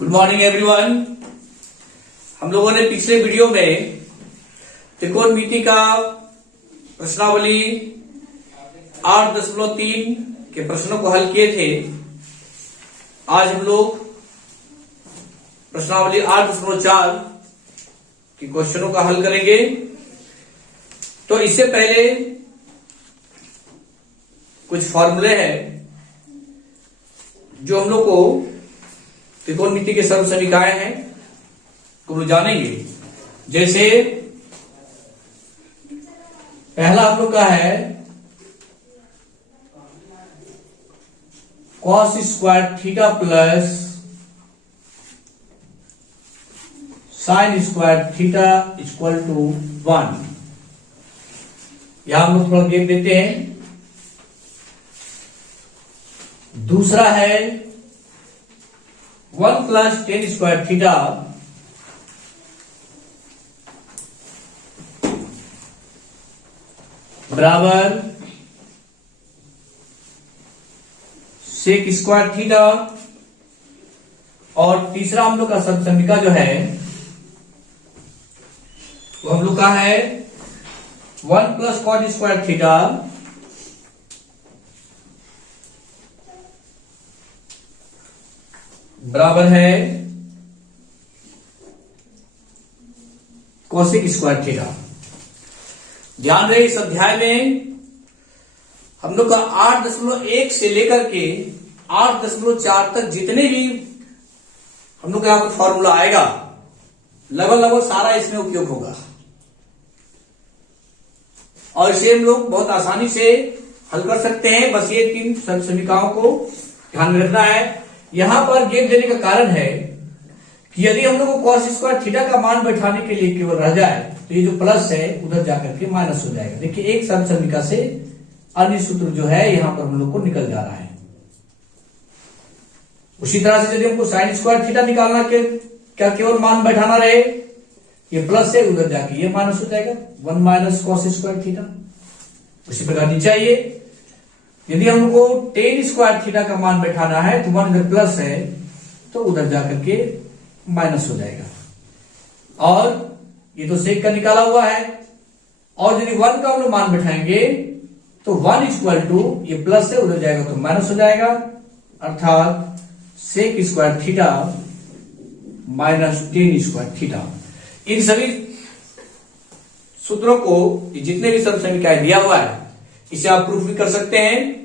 Good morning everyone. हम लोगों ने पिछले वीडियो में त्रिकोणमिति का प्रश्नावली 8.3 के प्रश्नों को हल किए थे। आज हम लोग प्रश्नावली 8.4 के क्वेश्चनों का हल करेंगे। तो इससे पहले कुछ फॉर्मूले हैं जो हम लोग को त्रिकोणमिति के सर्व समीकरण हैं को हम लोग जानेंगे। जैसे पहला हम लोग का है cos square theta plus sine square theta equal to 1। यहां हम लोग थोड़ा देख देते हैं। दूसरा है 1 प्लस टेन स्क्वायर थीटा बराबर सेक स्क्वायर थीटा। और तीसरा हम लोग का समीकरण जो है वो हम लोग का है 1 प्लस कॉट स्क्वायर थीटा बराबर है कोसेक स्क्वायर थीटा। ध्यान रहे इस अध्याय में हम लोग का 8.1 से लेकर के 8.4 तक जितने भी हम लोग का यहां पर फॉर्मूला आएगा लगभग सारा इसमें उपयोग होगा और इसे हम लोग बहुत आसानी से हल कर सकते हैं। बस ये 3 समीकरणों को ध्यान में रखना है। यहां पर गैप देने का कारण है कि यदि हम लोग को cos स्क्वायर थीटा का मान बैठाने के लिए केवल रह जाए तो ये जो प्लस है उधर जाकर के माइनस हो जाएगा। देखिए एक समीकरण से अन्य सूत्र जो है यहां पर हम लोग को निकल जा रहा है। उसी तरह से यदि हमको साइन स्क्वायर थीटा निकालना के क्या केवल मान बैठाना रहे, ये प्लस है उधर जाके ये माइनस हो जाएगा 1 माइनस कॉस स्क्वायर थीटा। उसी प्रकार नीचे चाहिए यदि हमको टेन स्क्वायर थीटा का मान बैठाना है तो 1 इधर प्लस है तो उधर जाकर के माइनस हो जाएगा। और ये तो सेक का निकाला हुआ है और यदि 1 का हम लोग मान बैठाएंगे तो 1 इक्वल टू ये प्लस है उधर जाएगा तो माइनस हो जाएगा, अर्थात sec square theta minus tan square theta. इन सभी सूत्रों को जितने भी सब समीकरण दिया हुआ है इसे आप प्रूफ भी कर सकते हैं।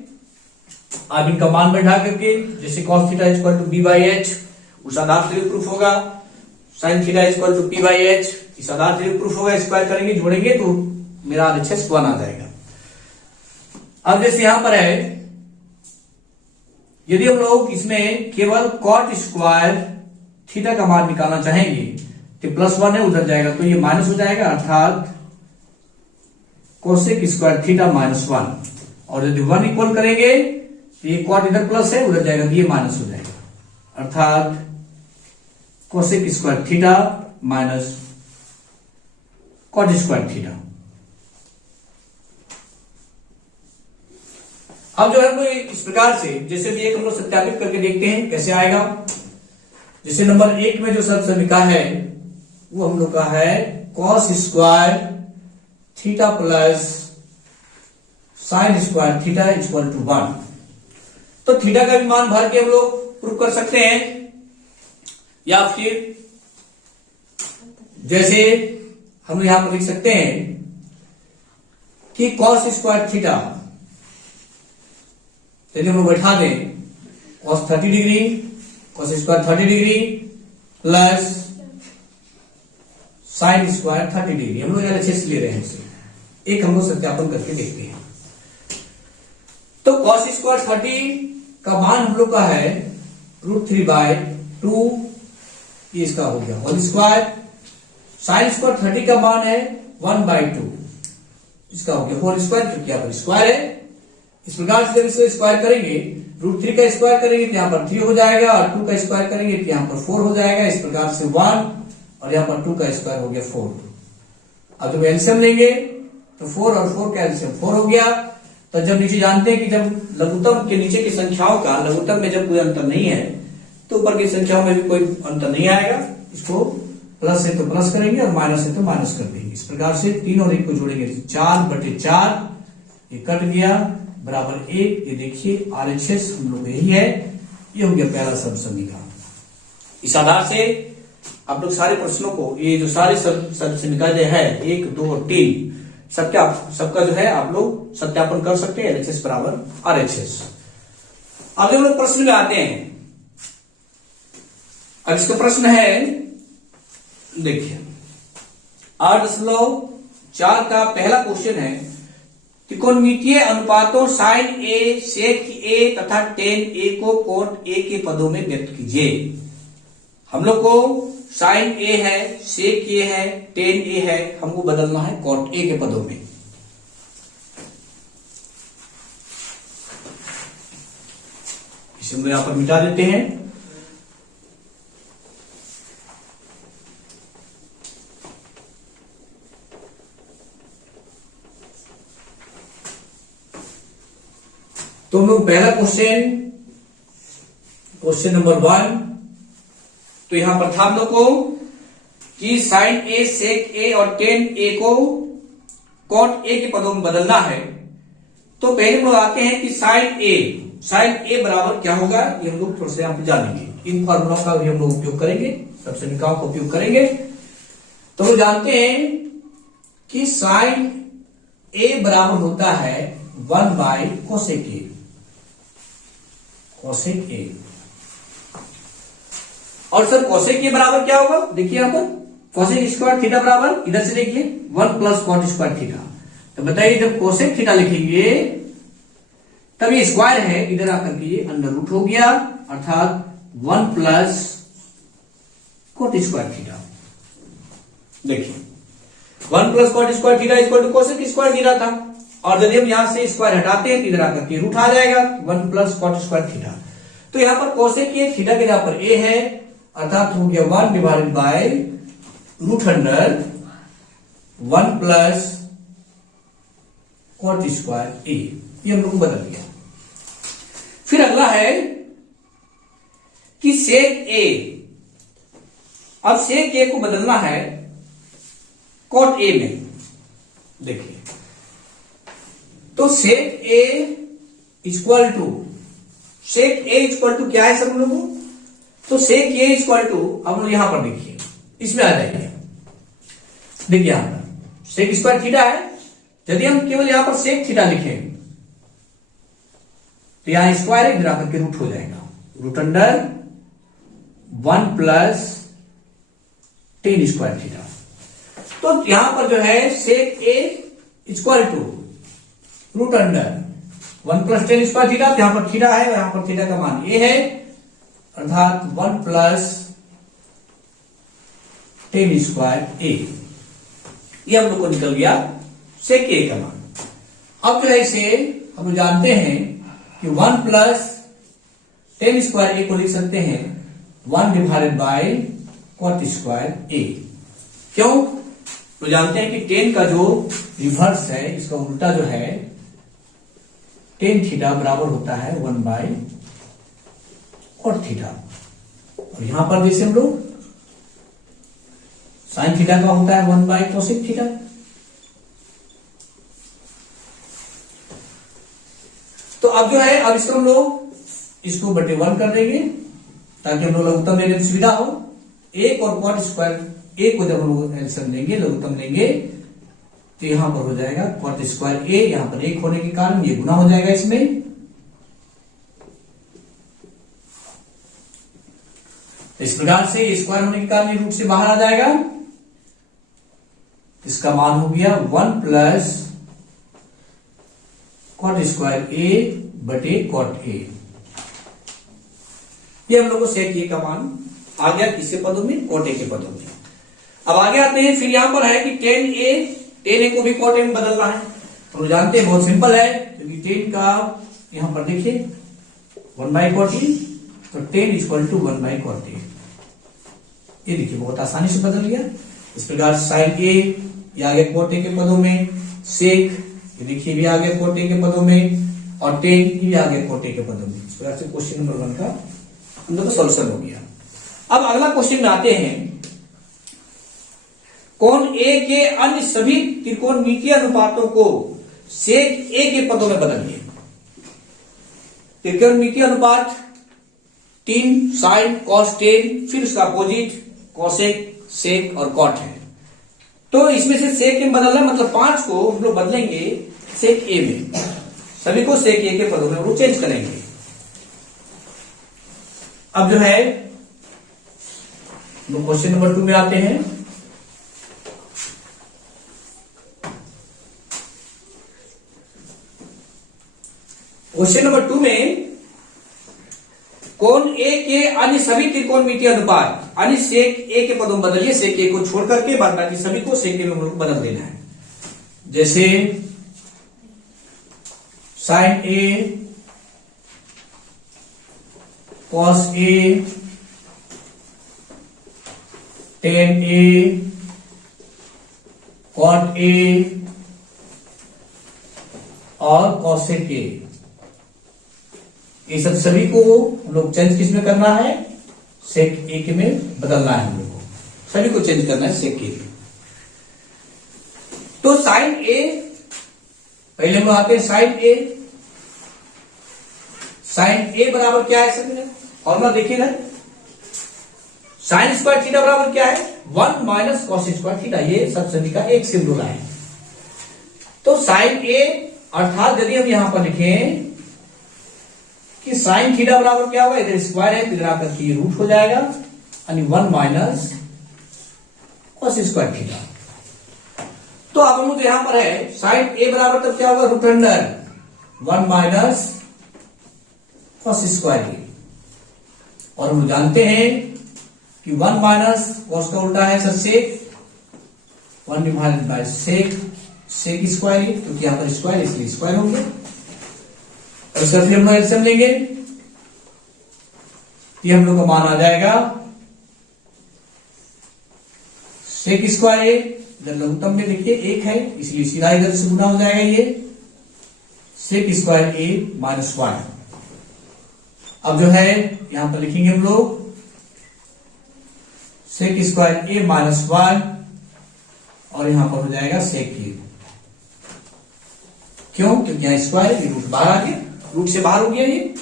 आप इनका मान बैठा करके जैसे cos theta equal to b by H उस आधार से भी प्रूफ होगा, sin theta equal to p by H इस आधार से भी प्रूफ होगा। स्क्वायर करेंगे जोड़ेंगे तो मेरा RHS 1 आ जाएगा। अब जैसे यहां पर है यदि हम लोग इसमें केवल cot स्क्वायर थीटा का मान निकालना चाहेंगे तो +1 है उधर जाएगा तो ये माइनस हो जाएगा, अर्थात कोसेक स्क्वायर थीटा -1। और यदि 1 इक्वल करेंगे तो ये कॉट इधर प्लस है उधर जाएगा तो ये माइनस हो जाएगा, अर्थात cosec square theta minus cot square theta. अब जो है हम लोग इस प्रकार से जैसे भी एक हम लोग सत्यापित करके देखते हैं कैसे आएगा। जैसे नंबर 1 में जो सब समीकरण है वो हम लोग का है cos square theta plus sine square theta equal to 1। तो थीटा का भी मान भर के हम लोग प्रूव कर सकते हैं, या फिर जैसे हम यहां पर लिख सकते हैं कि cos स्क्वायर थीटा यदि हम लोग बैठा दें cos 30 degree cos square 30 degree plus sine square 30 degree, हम लोग LHS ले रहे हैं इसे। एक हम लोग सत्यापन करके देखते हैं। तो cos स्क्वायर 30 का मान हम लोग का है √3/2, ये इसका हो गया होल स्क्वायर। साइन स्क्वायर 30 का मान है 1/2, इसका हो गया होल स्क्वायर, क्योंकि यहां पर स्क्वायर है। इस प्रकार से जब इसको स्क्वायर करेंगे √3 का स्क्वायर करेंगे तो यहां पर 3 हो जाएगा और 2 का स्क्वायर करेंगे तो यहां पर 4 हो जाएगा। इस प्रकार से 1 और यहां पर 2 का स्क्वायर हो गया 4। अब जब एलसीएम लेंगे तो 4 और 4 का एलसीएम 4 हो गया। तो जब नीचे जानते हैं कि जब लघुत्तम के नीचे की संख्याओं का लघुत्तम में जब कोई अंतर नहीं है तो ऊपर की संख्याओं में भी कोई अंतर नहीं आएगा। इसको प्लस है तो प्लस करेंगे और माइनस है तो माइनस कर देंगे। इस प्रकार से 3 और 1 को जोड़ेंगे तो 4/4, ये कट गया, बराबर 1। ये देखिए RHS हम लोग यही है, ये हो गया पहला सब समीकरण। इस आधार से आप लोग सारे प्रश्नों को, ये जो सारे सब समीकरण है 1, 2 और 3 सबका जो है आप लोग सत्यापन कर सकते हैं। LHS बराबर RHS। अब हम लोग प्रश्न में आते हैं। अब इसका प्रश्न है, देखिए 8.4 का पहला क्वेश्चन है, त्रिकोणमितीय अनुपातों sin A, sec A तथा tan A को cot A के पदों में व्यक्त कीजिए। हम लोग को sin A है, sec A है, tan A है, हमको बदलना है cot A के पदों में। इसे हम यहां पर मिटा देते हैं। तो हम लोग पहला क्वेश्चन नंबर 1, तो यहां पर था हम लोग को कि sin A, sec A और tan A को cot A के पदों में बदलना है। तो पहले हम लोग आते हैं कि sin A बराबर क्या होगा, ये हम लोग थोड़ा सा यहां पर जानेंगे। इन फॉर्मूला का भी हम लोग उपयोग करेंगे, सब समीकरणों का उपयोग करेंगे। तो हम जानते हैं कि sin A बराबर होता है 1/cosec A, cosec A। और सर cosec A बराबर क्या होगा, देखिए यहां पर cosec स्क्वायर थीटा बराबर, इधर से देखिए 1 प्लस cot स्क्वायर थीटा। तो बताइए जब cosec थीटा लिखेंगे तब ये स्क्वायर है, इधर आकर के ये अंडर रूट हो गया, अर्थात 1 प्लस cot स्क्वायर थीटा। देखिए 1 plus cot square theta equal to cosec square theta था, और यदि हम यहां से स्क्वायर हटाते हैं तो इधर आकर के रूट आ जाएगा 1 प्लस cot स्क्वायर थीटा। तो यहां पर cosec A थीटा के जहां पर A है, अर्थात हो गया 1 divided by root under 1 plus cot square A। ये हम लोग को बदल गया। फिर अगला है कि sec A, अब sec A को बदलना है cot A में। देखिए तो sec A इक्वल टू क्या है सब हम लोगों को, तो sec A इक्वल टू, अब लोग यहां पर देखिए इसमें आ जाएंगे। देखिए यहां पर sec स्क्वायर थीटा है, यदि हम केवल यहां पर sec थीटा लिखें तो यहां स्क्वायर इधर आकर के रूट हो जाएगा, root under 1 plus tan square theta. तो यहां पर जो है sec A equal to root under 1 plus tan square theta, यहां पर थीटा है और यहां पर थीटा का मान A है, अर्थात 1 प्लस tan स्क्वायर A। ये हम लोग को निकल गया sec A का मान। अब जो है इसे हम जानते हैं कि 1 प्लस tan स्क्वायर A को लिख सकते हैं 1 divided bye cot square A। क्यों, तो जानते हैं कि tan का जो रिवर्स है, इसका उल्टा जो है tan थीटा बराबर होता है 1 बाय cot थीटा। और यहां पर जैसे हम लोग sin थीटा का होता है 1 बाय cosec थीटा। तो अब जो है, अब इसको हम लोग इसको बटे 1 कर देंगे ताकि हम लोग लघुत्तम लेने की सुविधा हो। 1 और cot स्क्वायर A को जब हम लोग एल्सियम लेंगे, लघुत्तम लेंगे, तो यहां पर हो जाएगा cot स्क्वायर A, यहां पर 1 होने के कारण ये गुना हो जाएगा इसमें। इस प्रकार से ये स्क्वायर होने के कारण ये रूट से बाहर आ जाएगा। इसका मान हो गया 1 प्लस cot स्क्वायर A बटे cot A। ये हम लोग को sec A का मान आ गया किसके पदों में, cot A के पदों में। अब आगे आते हैं, फिर यहां पर है कि tan A को भी cot A में बदलना है। तो जानते हैं बहुत सिंपल है, क्योंकि tan का यहां पर देखिए 1 बाई cot A, तो tan equal to 1 by cot A। ये देखिए बहुत आसानी से बदल गया। इस प्रकार sin A ये आ गया cot A के पदों में, sec ये देखिए भी आ गया cot A के पदों में, और tan भी आ गया cot A के पदों में। इस प्रकार से क्वेश्चन नंबर 1 का हम लोग का सॉल्यूशन हो गया। अब अगला क्वेश्चन में आते हैं, कोण ए के अन्य सभी त्रिकोणमितीय अनुपातों को सेक ए के पदों में बदलिए। त्रिकोणमितीय अनुपात 3 साइन कॉस टेन, फिर उसका अपोजिट कॉसेक सेक और कॉट है। तो इसमें से सेक ए बदलना मतलब 5 को हम लोग बदलेंगे सेक ए में, सभी को सेक ए के पदों में वो चेंज करेंगे। अब जो है क्वेश्चन नंबर 2 में आते हैं। क्वेश्चन नंबर 2 में कोण ए के अन्य सभी त्रिकोणमितीय अनुपात अन्य सेक ए के पदों में बदलिए, सेक ए को छोड़ करके बाकी सभी को सेक ए में बदल देना है। जैसे sine A, cos A, tan A, cot A और कॉसेक ए, ये सब सभी को हम लोग चेंज किस में करना है, सेक ए के में बदलना है। हम लोग को सभी को चेंज करना है सेक ए। तो साइन ए, पहले हम आते हैं साइन ए। साइन ए बराबर क्या है सर, फॉर्मूला देखिए ना, साइन स्क्वायर थीटा बराबर क्या है 1 माइनस कॉस स्क्वायर थीटा। ये सब सभी का एक सिंबल है। तो साइन ए अर्थात यदि हम यहां पर लिखें कि साइन थीटा बराबर क्या होगा, इधर स्क्वायर है तो इधर आकर के रूट हो जाएगा, यानी 1 माइनस कॉस स्क्वायर थीटा। तो अब हम लोग यहां पर है साइन ए बराबर तब क्या होगा, root under 1 minus cos square A. और हम जानते हैं कि 1 माइनस कॉस का उल्टा है sir sec, 1 divided by sec, sec square A, क्योंकि यहां पर स्क्वायर इसलिए स्क्वायर हो गया। और सर फिर हम लोग एलसीएम लेंगे, ये हम लोग का मान आ जाएगा सेक स्क्वायर ए, इधर लघुत्तम में देखिए 1 है इसलिए सीधा इधर से गुना हो जाएगा, ये सेक स्क्वायर ए माइनस 1। अब जो है यहां पर लिखेंगे हम लोग सेक स्क्वायर ए माइनस 1 और यहां पर हो जाएगा सेक ए। क्यों, क्योंकि यहां स्क्वायर है, रूट बाहर आ गया, रूट से बाहर हो गया ये।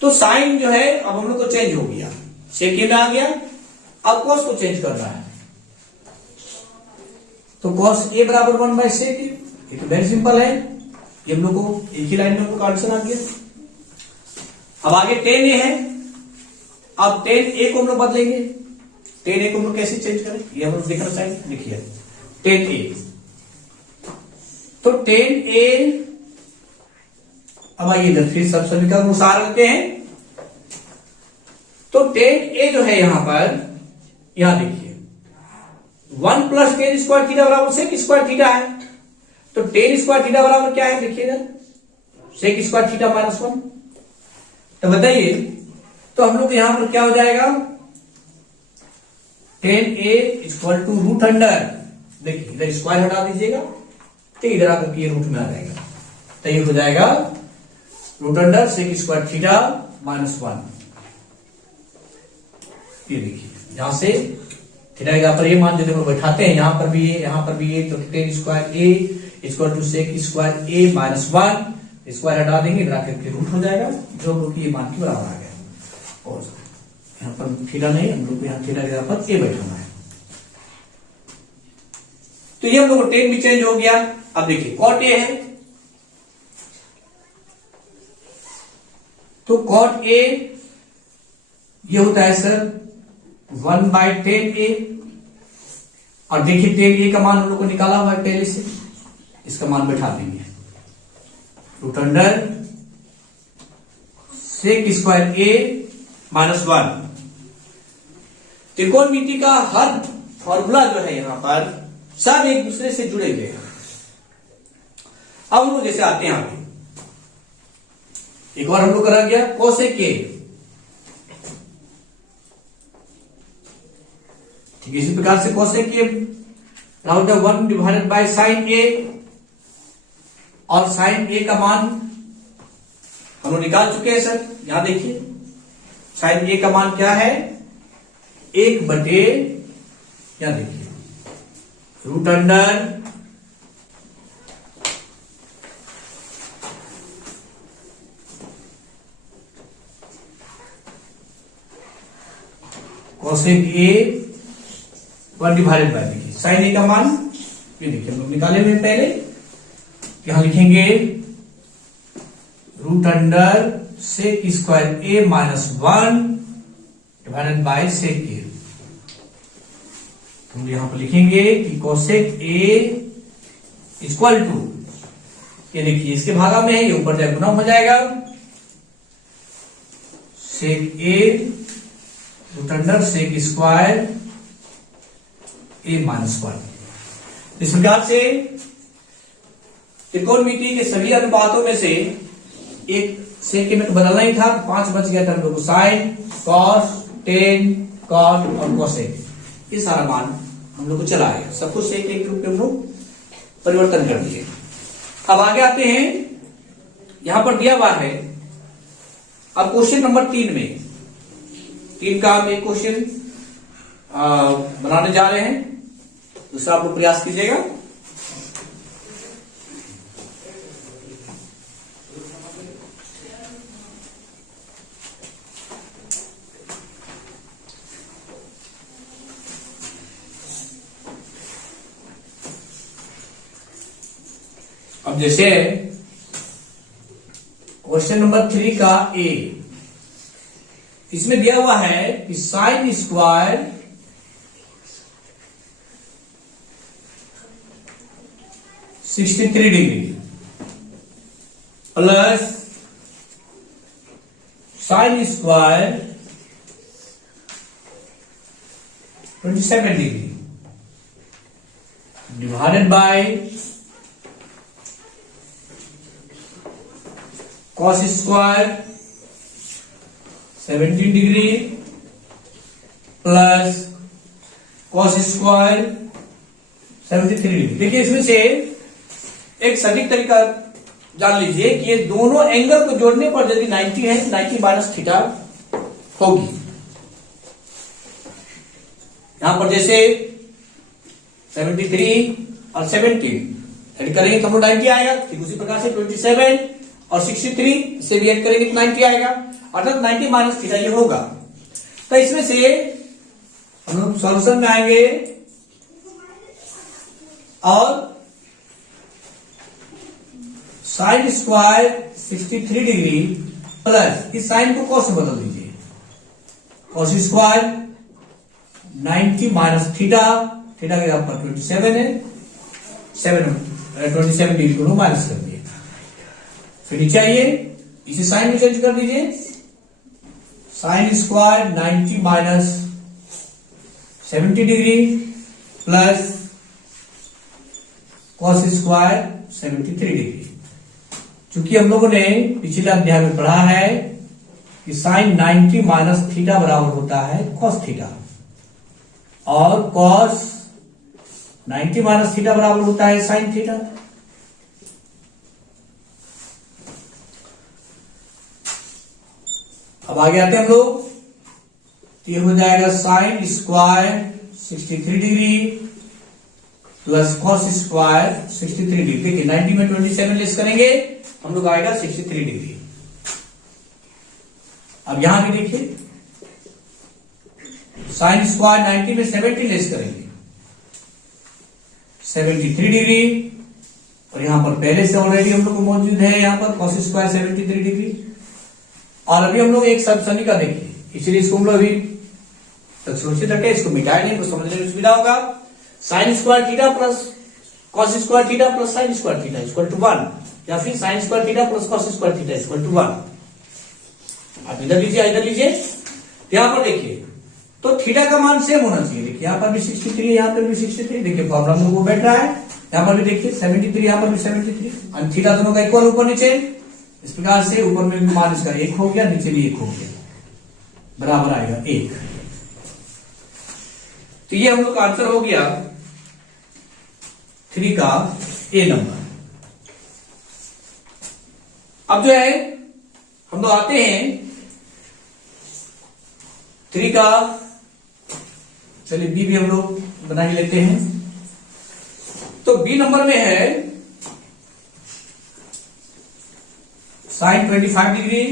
तो साइन जो है अब हम लोग को चेंज हो गया, सेक ए में आ गया। अब कॉस को चेंज करना है, तो कॉस ए बराबर 1 बाय सेक ए, ये तो वेरी सिंपल है, ये हम लोग को एक ही लाइन में हम लोग का आंसर आ गया। अब आगे टेन ए है, अब टेन ए को हम लोग बदलेंगे। टेन ए को हम लोग कैसे चेंज करें, ये हम लोग देखना चाहिए। देखिए टेन ए, तो टेन ए, अब आइए इधर फिर सब सभी का अनुसार रखते हैं। तो टेन ए जो है यहां पर, यहां देखिए 1 प्लस टेन स्क्वायर थीटा बराबर सेक स्क्वायर थीटा है। तो टेन स्क्वायर थीटा बराबर क्या है, देखिएगा सेक स्क्वायर थीटा माइनस 1। तो बताइए, तो हम लोग यहां पर क्या हो जाएगा, tan A equal to root under, देखिए इधर स्क्वायर हटा दीजिएगा तो इधर आकर के रूट में आ जाएगा, तो ये हो जाएगा root under sec square theta minus 1। ये देखिए यहां से थीटा यहां पर ये मान जो हम बैठाते हैं, यहां पर भी ये, यहां पर भी ये, तो tan square A equal to sec square A minus 1, square हटा देंगे इधर आकर के रूट हो जाएगा, जो हम लोग ये मान के बराबर आ गया। और यहां पर थीटा नहीं, हम लोग को यहां थीटा के पर ए बैठाना है। तो ये हम लोग को टेन भी चेंज हो गया। अब देखिए कॉट ए है, तो कॉट ए ये होता है सर 1 बाय टेन ए। और देखिए टेन ए का मान हम लोग को निकाला हुआ है पहले से, इसका मान बैठा देंगे root under sec square A minus 1। त्रिकोणमिति का हर फॉर्मूला जो है यहां पर सब एक दूसरे से जुड़े हुए हैं। अब हम लोग जैसे आते हैं आगे, एक बार हम लोग करा गया कोसेक ए, ठीक है, इसी प्रकार से cosec A round 1 divided by sine A, और साइन ए का मान हम लोग निकाल चुके हैं सर। यहां देखिए साइन ए का मान क्या है, 1/, यहां देखिए root under cosec A 1 divided by, देखिए साइन ए का मान ये देखिए हम लोग निकाले हुए पहले, यहां लिखेंगे root under sec square A minus 1 divided by sec A. हम यहां पर लिखेंगे कि कोसेक ए इक्वल टू, ये देखिए इसके भागा में है, ये ऊपर जाए गुना हो जाएगा, सेक ए root under sec square A minus 1। इस प्रकार से त्रिकोणमिति के सभी अनुपातों में से एक सेक के में तो बदलना ही था, 5 बच गया था हम लोग को, साइन, कॉस, टेन, कॉट और कोसेक, ये सारा मान हम लोग को चला है, सब कुछ सेक एक रूप में हम लोग परिवर्तन कर दिए। अब आगे आते हैं, यहां पर दिया हुआ है, अब क्वेश्चन नंबर 3 में, 3 का हम एक क्वेश्चन बनाने जा रहे हैं, दूसरा आप लोग प्रयास कीजिएगा। अब जैसे क्वेश्चन नंबर 3 का ए, इसमें दिया हुआ है कि sine square (63 degree) plus sine square 27 degree divided by cos square 17 degree plus cos square 73 degree. देखिए इसमें से एक सटीक तरीका जान लीजिए कि ये दोनों एंगल को जोड़ने पर यदि 90 है, 90 माइनस थीटा होगी। यहां पर जैसे 73 और 17 ऐड करेंगे तो 90 आएगा, ठीक उसी प्रकार से 27 और 63 से भी ऐड करेंगे तो 90 आएगा, अर्थात 90 माइनस थीटा ये होगा। तो इसमें से हम लोग सॉल्यूशन में आएंगे और साइन स्क्वायर 63 डिग्री प्लस इस साइन को कॉस में बदल दीजिए, cos square 90 minus theta, theta के यहाँ पर 27 है, 27 डिग्री को माइनस कर दिए, फिर नीचे आइए इसे साइन में चेंज कर दीजिए, sine square 90 minus 70 degree plus cos square 73 degree. चूंकि हम लोगों ने पिछले अध्याय में पढ़ा है कि साइन 90 माइनस थीटा बराबर होता है कॉस थीटा, और कॉस 90 माइनस थीटा बराबर होता है साइन थीटा। अब आगे आते हैं हम लोग, ये हो जाएगा sine square 63 degree plus cos square 63 degree. देखिए 90 में 27 लेस करेंगे हम लोग आएगा 63 डिग्री। अब यहां भी देखिए साइन स्क्वायर 90 में 70 लेस करेंगे 73 डिग्री, और यहां पर पहले से ऑलरेडी हम लोग को मौजूद है यहाँ पर कॉस स्क्वायर 73 डिग्री। और अभी हम लोग एक सब समीकरण देखिए, इसलिए इसको हम लोग अभी तक सुरक्षित रखें, इसको मिटाए नहीं, समझने में सुविधा होगा। Sine square theta plus cos square theta plus sine square theta equal to 1, या फिर sine square theta plus cos square theta equal to 1। आप इधर लीजिए इधर लीजिए, यहां पर देखिए तो थीटा का मान सेम होना चाहिए। देखिए यहां पर भी 63 है, यहां पर भी 63, देखिए फॉर्मूला में वो बैठ रहा है, यहां पर भी देखिए 73, यहां पर भी 73, और थीटा दोनों का इक्वल ऊपर नीचे, इस प्रकार से ऊपर में मान इसका 1 हो गया, नीचे भी 1 हो गया, बराबर आएगा 1। तो ये हम लोग का आंसर हो गया 3 का ए नंबर। अब जो है हम लोग आते हैं 3 का, चलिए बी भी हम लोग बना ही लेते हैं। तो बी नंबर में है sine 25 degree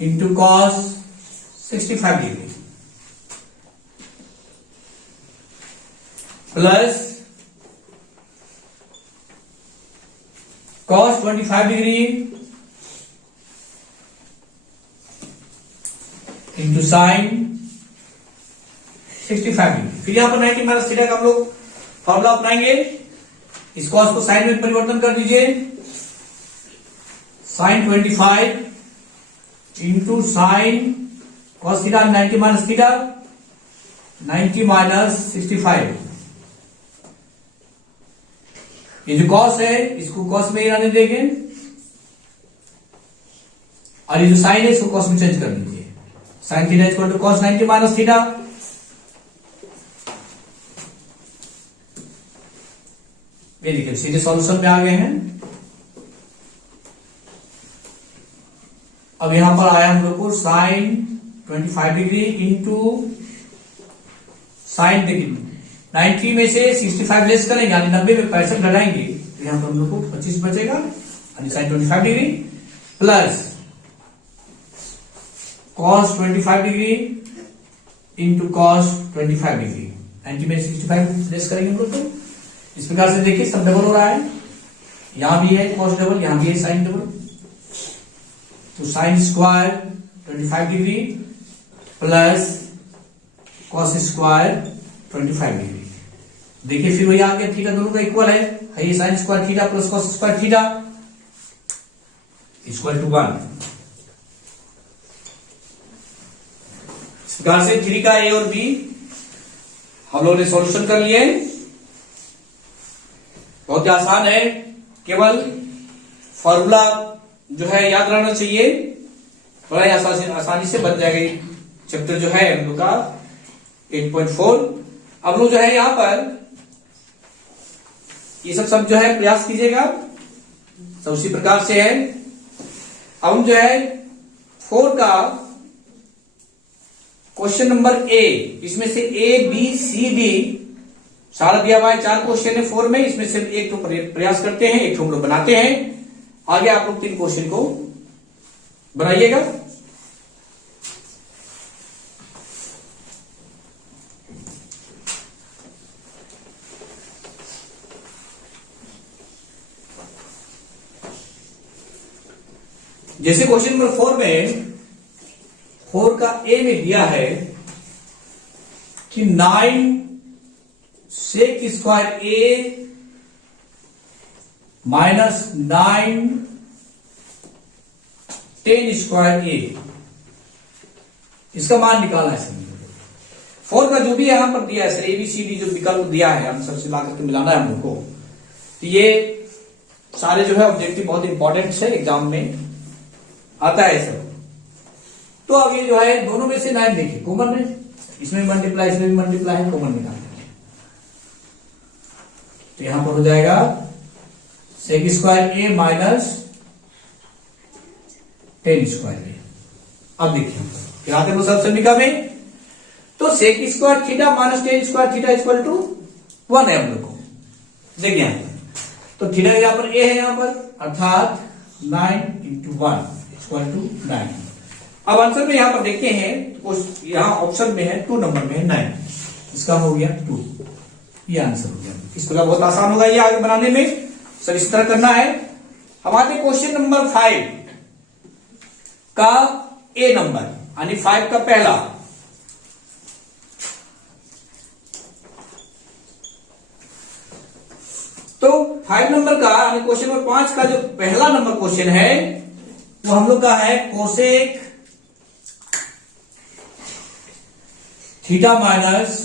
into cos 65 degree plus cos 25 degree into sine 65 degree. फिर यहां पर 90 माइनस थीटा का हम लोग फॉर्मूला अपनाएंगे। इस कॉस को साइन में परिवर्तन कर दीजिए, sine 25 into sine cos theta 90 minus theta 90 minus 65। ये जो कॉस है इसको कॉस में ही रहने देंगे और ये जो साइन है इसको कॉस में चेंज कर दीजिए। Sine theta equal to cos 90 minus theta. ये देखिए सीधे सॉल्यूशन में आ गए हैं। अब यहां पर आया हम लोग को साइन 25 डिग्री इंटू साइन देखिए 90 में से 65 लेस करेंगे यानी 90 में 65 घटाएंगे तो यहां पर हम लोग को 25 बचेगा यानी sine 25 degree plus cos 25 degree into cos 25 degree. 90 में 65 लेस करेंगे हम लोग तो इस प्रकार से देखिए सब डबल हो रहा है। यहां भी है कॉस डबल, यहां भी है साइन डबल, तो sine square 25 degree plus cos square 25 degree. देखिए फिर वही आगे थीटा दोनों का इक्वल है, ये sine square theta plus cos square theta equal to 1। इस प्रकार से 3 का ए और बी हम लोगों ने सॉल्यूशन कर लिए। बहुत ही आसान है, केवल फॉर्मूला जो है याद रहना चाहिए, बड़ा ही आसानी से बन जाएगा। चैप्टर जो है हम लोग का 8.4। अब लोग जो है यहां पर ये सब जो है प्रयास कीजिएगा, सब उसी प्रकार से है। अब हम जो है 4 का क्वेश्चन नंबर ए, इसमें से ए बी सी डी सारा दिया हुआ है, 4 क्वेश्चन है 4 में, इसमें से एक तो प्रयास करते हैं, एक तो हम लोग बनाते हैं। आगे आप लोग 3 क्वेश्चन को बनाइएगा। जैसे क्वेश्चन नंबर 4 में 4 का ए में दिया है कि 9 सेक स्क्वायर ए माइनस 9 10 स्क्वायर ए, इसका मान निकालना है सर। 4 का जो भी यहां पर दिया है सर, एबीसीडी जो विकल्प दिया है हम सबसे ला करके मिलाना है हम लोग को। तो ये सारे जो है ऑब्जेक्टिव बहुत इंपॉर्टेंट है, एग्जाम में आता है सब। तो अब ये जो है दोनों में से 9 देखिए कॉमन है, इसमें मल्टीप्लाई इसमें भी मल्टीप्लाई है, कॉमन निकालना है। तो यहां पर हो जाएगा sec square A minus 10 square A. अब देखिए क्या आते हैं सब समीकरण में, तो sec square theta minus 10 square theta equal to 1 है हम लोग को। देखिए यहां पर तो थीटा यहां पर ए है, यहां पर अर्थात 9 इंटू 1 इक्वल टू 9। अब आंसर में यहां पर देखते हैं, यहां ऑप्शन में है 2 नंबर में है 9, इसका हो गया 2, ये आंसर हो गया। इस प्रकार बहुत आसान होगा ये आगे बनाने में, सर इस तरह करना है। हमारे क्वेश्चन नंबर 5 का ए नंबर यानी 5 का पहला, तो 5 नंबर का यानी क्वेश्चन नंबर 5 का जो पहला नंबर क्वेश्चन है वो हम लोग का है cosec theta minus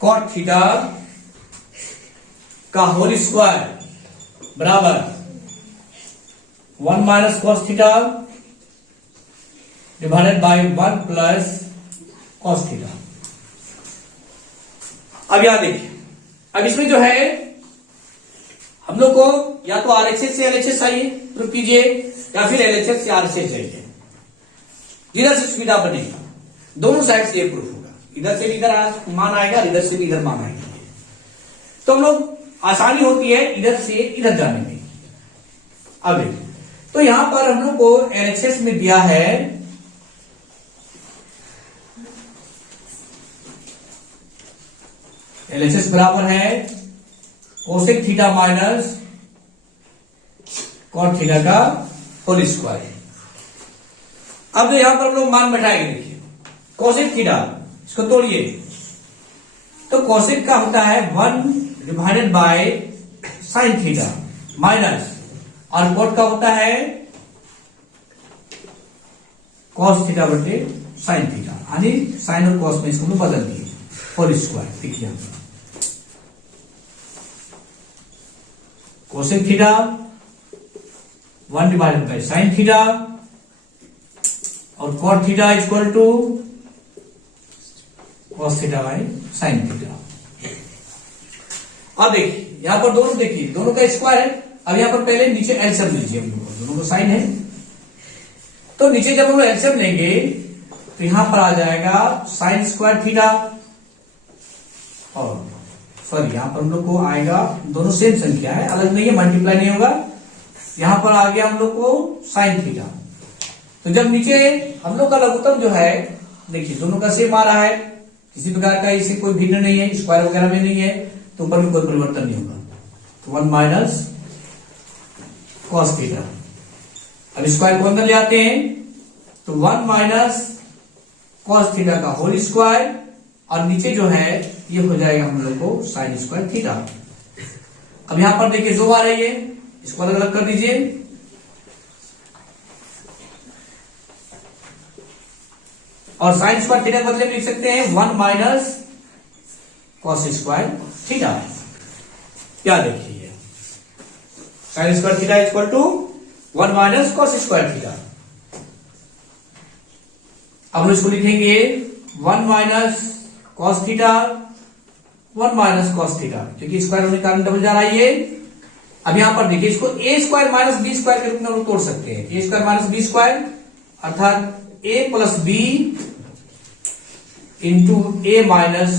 cot theta का होल स्क्वायर बराबर 1 minus cos theta divided by 1 plus cos theta. अब यहां देखिए, अब इसमें जो है हम लोग को या तो आरएचएस से एलएचएस आइए प्रूव कीजिए, या फिर एलएचएस या आरएचएस चाहिए, जिधर से सुविधा बनेगा दोनों साइड से ये प्रूफ होगा, इधर से भी इधर मान आएगा, इधर से भी इधर मान आएगा। तो हम लोग आसानी होती है इधर से इधर जाने में। अब तो यहां पर हम लोग को एलएचएस में दिया है एलएचएस बराबर है cosec theta minus cot theta का होल स्क्वायर। अब यहां पर हम लोग मान बैठाएंगे, देखिए कोसेक थीटा इसको तोड़िए, तो कोसेक का होता है 1 divided by sine theta minus, और कॉट का होता है कॉस थीटा बटे साइन थीटा, यानी साइन और कॉस में इसको बदल दिए होल स्क्वायर। देखिए cosec theta 1 divided by sine theta और cot theta equal to cos theta by sine theta. अब देखिए यहां पर दोनों, देखिए दोनों का स्क्वायर है। अब यहां पर पहले नीचे एलसीएम लीजिए, हम लोग दोनों को साइन है, तो नीचे जब हम लोग एलसीएम लेंगे तो यहां पर आ जाएगा साइन स्क्वायर थीटा, और सॉरी यहां पर हम लोग को आएगा, दोनों सेम संख्या है, अलग नहीं है, मल्टीप्लाई नहीं होगा। यहां पर आ गया हम लोग को साइन थीटा। तो जब नीचे हम लोग का लघुत्तम जो है, देखिए दोनों का सेम आ रहा है, किसी प्रकार का इसे कोई भिन्न नहीं है, स्क्वायर वगैरह में नहीं है, तो ऊपर में कोई परिवर्तन नहीं होगा। तो 1 माइनस कॉस थीटा। अब स्क्वायर को अंदर ले आते हैं, तो 1 माइनस कॉस थीटा का होल स्क्वायर, और नीचे जो है ये हो जाएगा हम लोग को साइन स्क्वायर थीटा। अब यहां पर देखिए 2 आ रही है, इसको अलग अलग कर दीजिए, और साइन स्क्वायर थीटा के बदले में लिख सकते हैं 1 माइनस कॉस स्क्वायर थीटा। क्या देखिए sine square theta equal to 1 minus cos square theta. अब हम इसको लिखेंगे 1 minus cos theta, 1 minus cos theta, क्योंकि स्क्वायर होने के कारण डबल जा रहा है ये। अब यहां पर देखिए इसको ए स्क्वायर माइनस बी स्क्वायर के रूप में हम लोग तोड़ सकते हैं, ए स्क्वायर माइनस बी स्क्वायर अर्थात ए plus B into A minus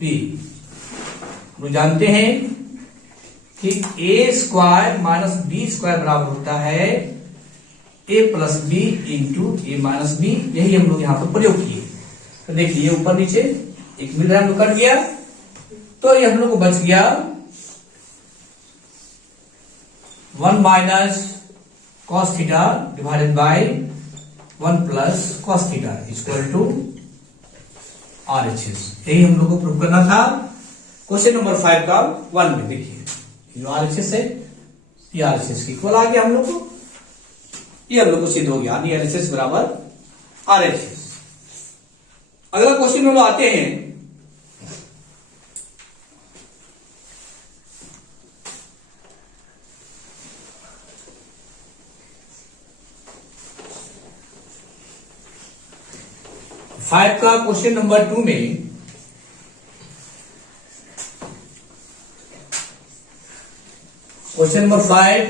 B. हम लोग जानते हैं कि A square minus B square बराबर होता है ए plus B into A minus B, यही हम लोग यहां पर प्रयोग किए। तो देखिए ऊपर नीचे एक मिल रहा है, हम लोग कट गया, तो ये हम लोग को बच गया 1 minus cos theta divided by 1 plus cos theta equal to RHS. यही हम लोग को प्रूव करना था क्वेश्चन नंबर 5 का 1 में। देखिए जो आरएचएस है ये आरएचएस की इक्वल आ गया हम लोग को, ये हम लोग को सिद्ध हो गया, यानी एलएचएस बराबर आरएचएस। अगला क्वेश्चन हम लोग आते हैं, फाइव का क्वेश्चन नंबर 2 में क्वेश्चन नंबर 5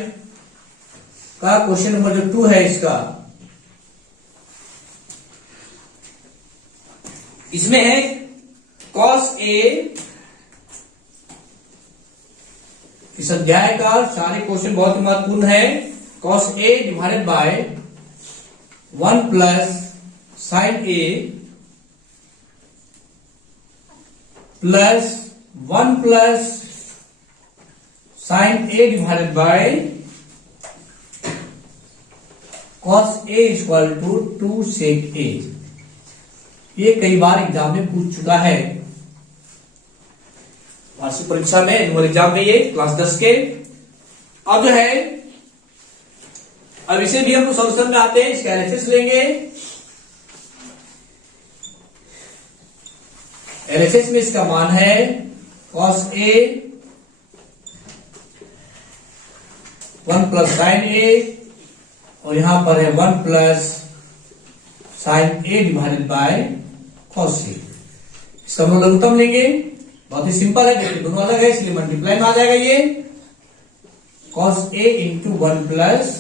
का क्वेश्चन नंबर जो 2 है इसका, इसमें है कॉस ए। इस अध्याय का सारे क्वेश्चन बहुत ही महत्वपूर्ण है। Cos A divided by 1 plus sine A plus 1 plus sine A divided by cos A equal to 2 sec A. ये कई बार एग्जाम में पूछ चुका है, वार्षिक परीक्षा में, एनुअल एग्जाम में, ये क्लास 10 के। अब जो है अब इसे भी हम लोग सोल्यूशन में आते हैं, इसका एलएचएस लेंगे। एलएचएस में इसका मान है cos A 1 plus sine A, और यहां पर है 1 plus sine A divided by cos A. इसका हम लोग लघुत्तम लेंगे, बहुत ही सिंपल है, देखिए दोनों अलग है इसलिए मल्टीप्लाई में आ जाएगा ये cos A into 1 plus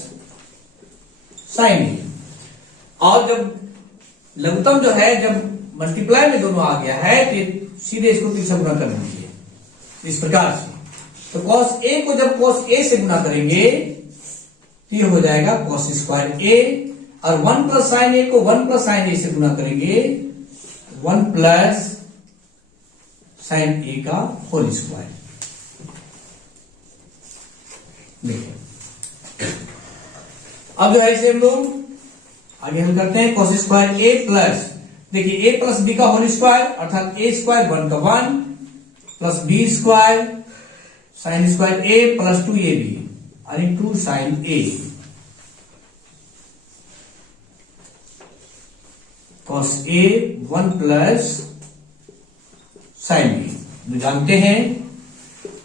sine A. और जब लघुत्तम जो है जब मल्टीप्लाई में दोनों आ गया है तो सीधे इसको 3 से गुना कर दीजिए इस प्रकार से। तो cos a को जब cos a से गुना करेंगे तो ये हो जाएगा cos स्क्वायर a, और 1 प्लस साइन a को 1 प्लस साइन a से गुना करेंगे 1 प्लस साइन a का होल स्क्वायर। देखिए अब जो है इसे हम लोग आगे हल करते हैं। cos स्क्वायर a प्लस, देखिए a प्लस b का होल स्क्वायर अर्थात a स्क्वायर 1 का 1 plus b square sine square a plus 2ab यानी 2 sine a। cos a 1 plus sine b। हम जानते हैं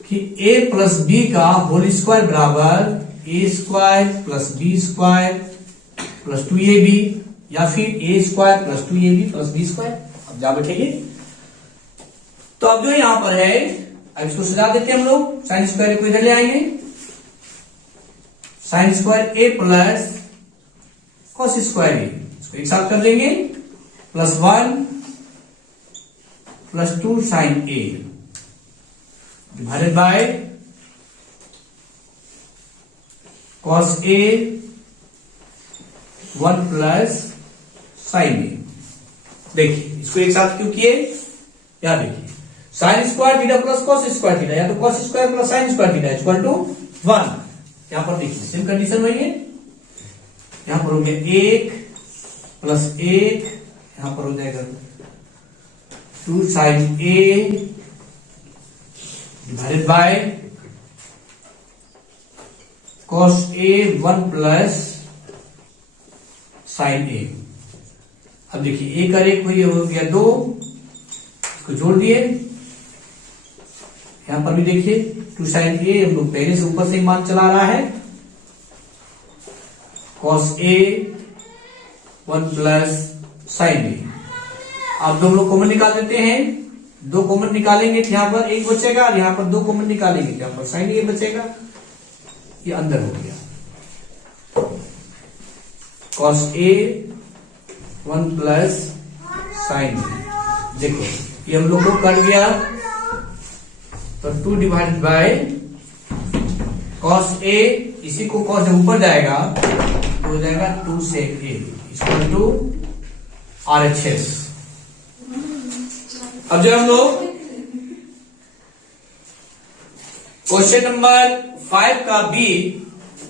कि a प्लस b का होल स्क्वायर बराबर a square plus b square plus 2ab या फिर a square plus 2ab plus b square. अब जा बैठेंगे तो अब जो यहां पर है, अब इसको सजा देते हैं हम लोग। साइन स्क्वायर को इधर ले आएंगे, sine square a plus cos square a, इसको एक साथ कर देंगे, plus 1 plus 2 sine a divided by cos a 1 plus sine a। देखिए इसको एक साथ क्यों किए, यहां देखिए sine square theta plus cos square theta या तो cos square plus sine square theta equal to 1। यहां पर देखिए सेम कंडीशन वही है, यहां पर हो गया 1 प्लस 1, यहां पर हो जाएगा 2 sine a divided by cos a 1 plus sine a। अब देखिए 1 और 1 हो गया 2, इसको जोड़ दिए, यहां पर भी देखिए 2 साइन a, हम लोग पहले से ऊपर से ही मान चला रहा है, cos a 1 plus sine a। अब दो लोग कॉमन निकाल देते हैं, 2 कॉमन निकालेंगे तो यहां पर 1 बचेगा और यहां पर 2 कॉमन निकालेंगे तो यहां पर साइन a बचेगा, ये अंदर हो गया cos a 1 plus sine a। देखो ये हम लोग को कट गया तो 2 डिवाइडेड बाय cos a, इसी को cos जब ऊपर जाएगा तो हो जाएगा 2 sec a equal to RHS। अब जो हम लोग क्वेश्चन नंबर 5 का बी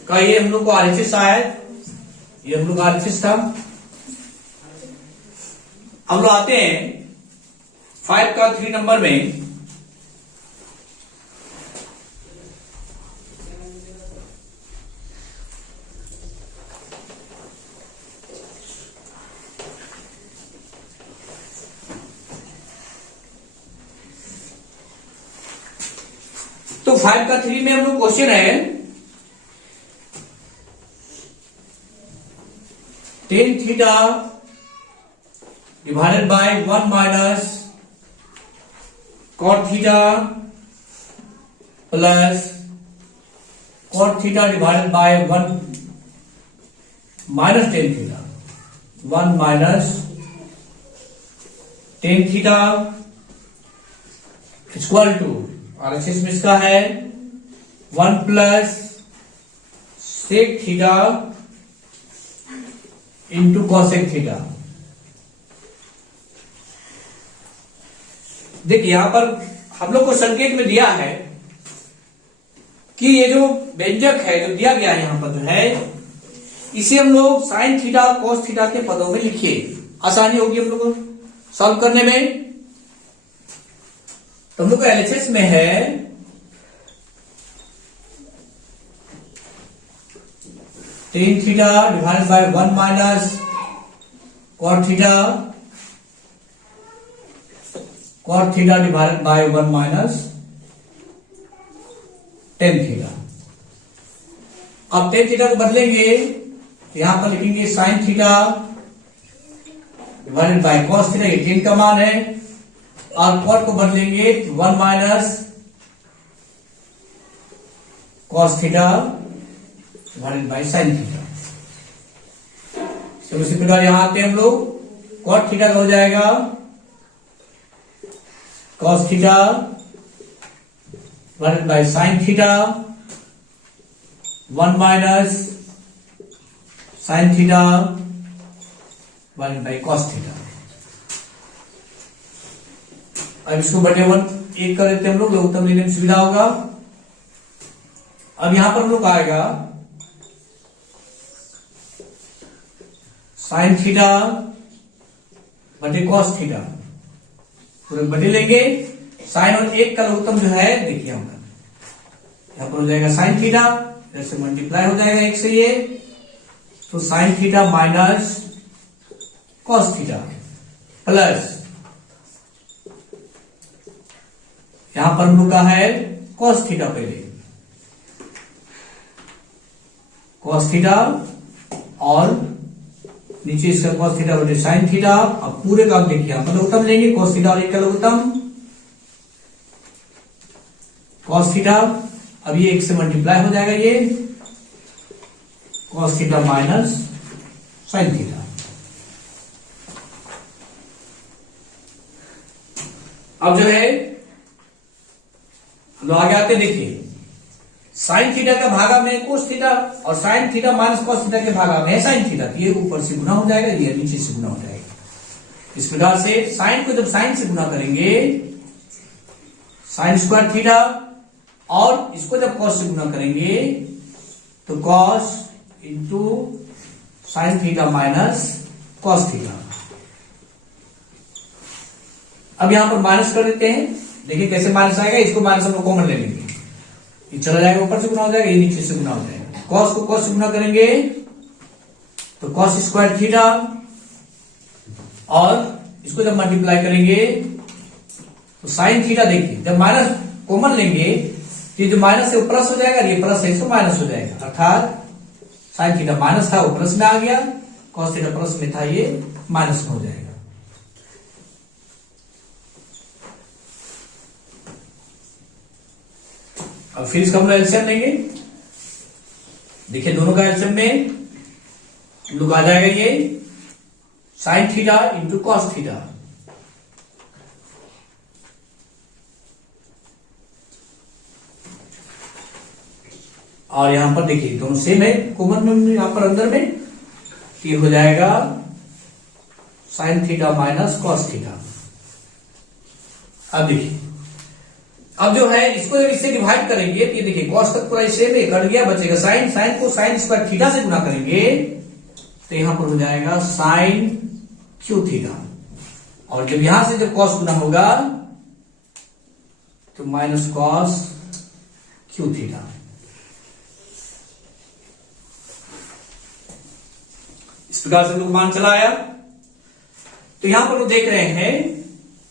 का ये हम लोग को RHS आया है, ये हम लोग RHS था। हम लोग आते हैं 5 का 3 नंबर में, तो 5 का 3 में हम लोग क्वेश्चन है tan theta divided by 1 minus cot theta plus cot theta divided by 1 minus tan theta, 1 minus tan theta equal to RHS में इसका है 1 plus sec theta into cosec theta. देखिए यहां पर हम लोग को संकेत में दिया है कि ये जो व्यंजक है जो दिया गया है यहां पर जो है, इसे हम लोग साइन थीटा और कॉस थीटा के पदों में लिखिए, आसानी होगी हम लोग को सॉल्व करने में। तो हम लोग को LHS में है tan theta divided by 1 minus cot theta divided by 1 minus tan theta. अब टेन थीटा को बदलेंगे तो यहां पर लिखेंगे sine theta divided by cos theta, ये 10 का मान है, और कॉट को बदलेंगे 1 minus cos theta divided by sine theta. तो उसी प्रकार यहां आते हैं हम लोग, कॉट थीटा का हो जाएगा cos theta divided by sine theta 1 minus sign theta divided by cos theta. अब इसको बटे 1 एक कर देते हैं हम लोग, लघुत्तम लेने में सुविधा होगा। अब यहां पर हम लोग आएगा साइन थीटा बटे कॉस थीटा, पूरे बटे लेंगे। साइन और 1 का लघुत्तम जो है देखिए हम यहां पर हो जाएगा साइन थीटा, जैसे मल्टीप्लाई हो जाएगा 1 से ये, तो sign theta minus cos theta plus यहां पर हम लोग का है कॉस थीटा, पहले कॉस थीटा और नीचे इसका कॉस थीटा बटे साइन थीटा। अब पूरे का देखिए यहां पर लघुत्तम लेंगे, कॉस थीटा और 1 का लघुत्तम कॉस थीटा, अब ये 1 से मल्टीप्लाई हो जाएगा, ये cos theta minus sign theta. अब जो है हम लोग आगे आते देखिए, साइन थीटा का भागा में कोस थीटा और sign theta minus cos theta के भागा में है साइन थीटा, तो ये ऊपर से गुना हो जाएगा, ये नीचे से गुना हो जाएगा। इस प्रकार से साइन को जब साइन से गुना करेंगे साइन स्क्वायर थीटा, और इसको जब कॉस से गुना करेंगे तो cos into sine theta minus cos theta. अब यहां पर माइनस कर देते हैं, देखिए कैसे माइनस आएगा, इसको माइनस हम लोग कॉमन ले लेंगे, ये चला जाएगा ऊपर से गुना हो जाएगा, ये नीचे से गुना हो जाएगा। कॉस को कॉस से गुना करेंगे तो कॉस स्क्वायर थीटा, और इसको जब मल्टीप्लाई करेंगे तो साइन थीटा, देखिए जब माइनस कॉमन लेंगे तो ये जो माइनस है वो प्लस हो जाएगा, ये प्लस है इसको माइनस हो जाएगा, अर्थात साइन थीटा माइनस था वो प्लस में आ गया, कॉस थीटा प्लस में था ये माइनस में हो जाएगा। अब फिर इसका हम लोग एलसीएम लेंगे, देखिए दोनों का एलसीएम में हम लोग आ जाएगा ये sign theta into cos theta, और यहां पर देखिए दोनों सेम है, कॉमन में यहां पर अंदर में ये हो जाएगा sign theta minus cos theta. अब देखिए, अब जो है इसको जब इससे डिवाइड करेंगे तो ये देखिए कॉस तक पूरा सेम है, कट गया, बचेगा साइन, साइन को साइन स्क्वायर थीटा से गुना करेंगे तो यहां पर हो जाएगा साइन क्यू थीटा, और जब यहां से जब कॉस गुना होगा तो माइनस कॉस क्यू थीटा। इस प्रकार से लोग मान चला आया। तो यहां पर लोग देख रहे हैं,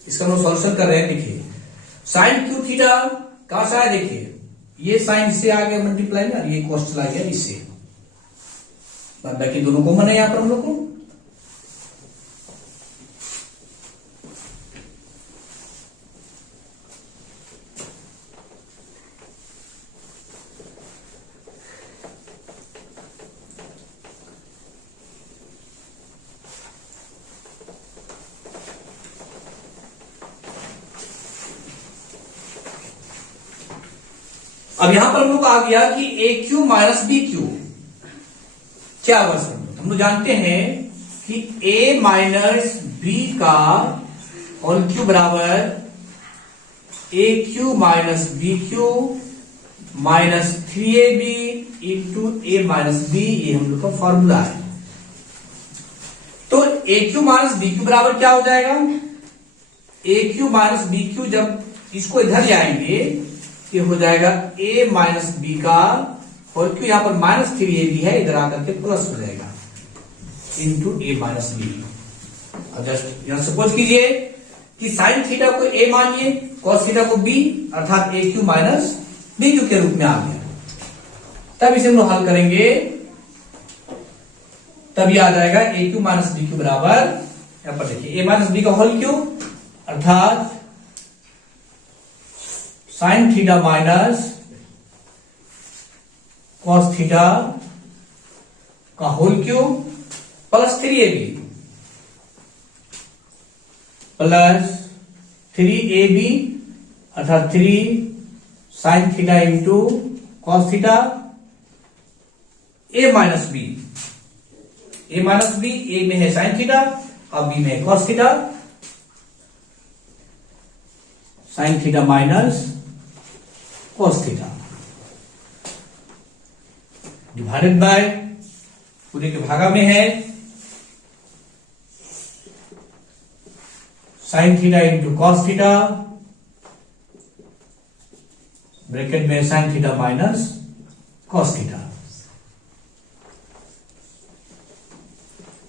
इसका लोग सॉल्यूशन कर रहे हैं, देखिए साइन क्यू थीटा कहां से आया, देखिए ये साइन से आ गया मल्टीप्लाई में, और ये कॉस चला गया इससे, बाकी दोनों कॉमन है यहां पर हम लोग को। अब यहां पर हम लोग आ गया कि A cube minus B cube क्या होगा सर, हम लोग जानते हैं कि ए माइनस बी का होल क्यू बराबर A cube minus B cube minus 3ab into A minus B, ये हम लोग का फॉर्मूला है। तो A cube minus B cube बराबर क्या हो जाएगा, A cube minus B cube, जब इसको इधर ले आएंगे ये हो जाएगा a माइनस बी का होल क्यू, यहां पर माइनस 3ab है, इधर आकर के प्लस हो जाएगा इंटू a माइनस बी। अब जस्ट यहां सपोज कीजिए कि साइन थीटा को a मानिए, कॉस थीटा को b, अर्थात a cube minus B cube के रूप में आ गया। तब इसे हम लोग हल करेंगे, तब ये आ जाएगा a cube minus B cube बराबर, यहां पर देखिए a माइनस बी का होल क्यू अर्थात sine theta minus cos theta का whole cube plus 3ab plus 3ab अर्थात 3 sine theta into cos theta a minus B, a minus B, a में है साइन थीटा और b में है cos theta, sine theta minus cos theta divided by पूरे के भागा में है sine theta into cos theta, bracket में sign theta minus cos theta.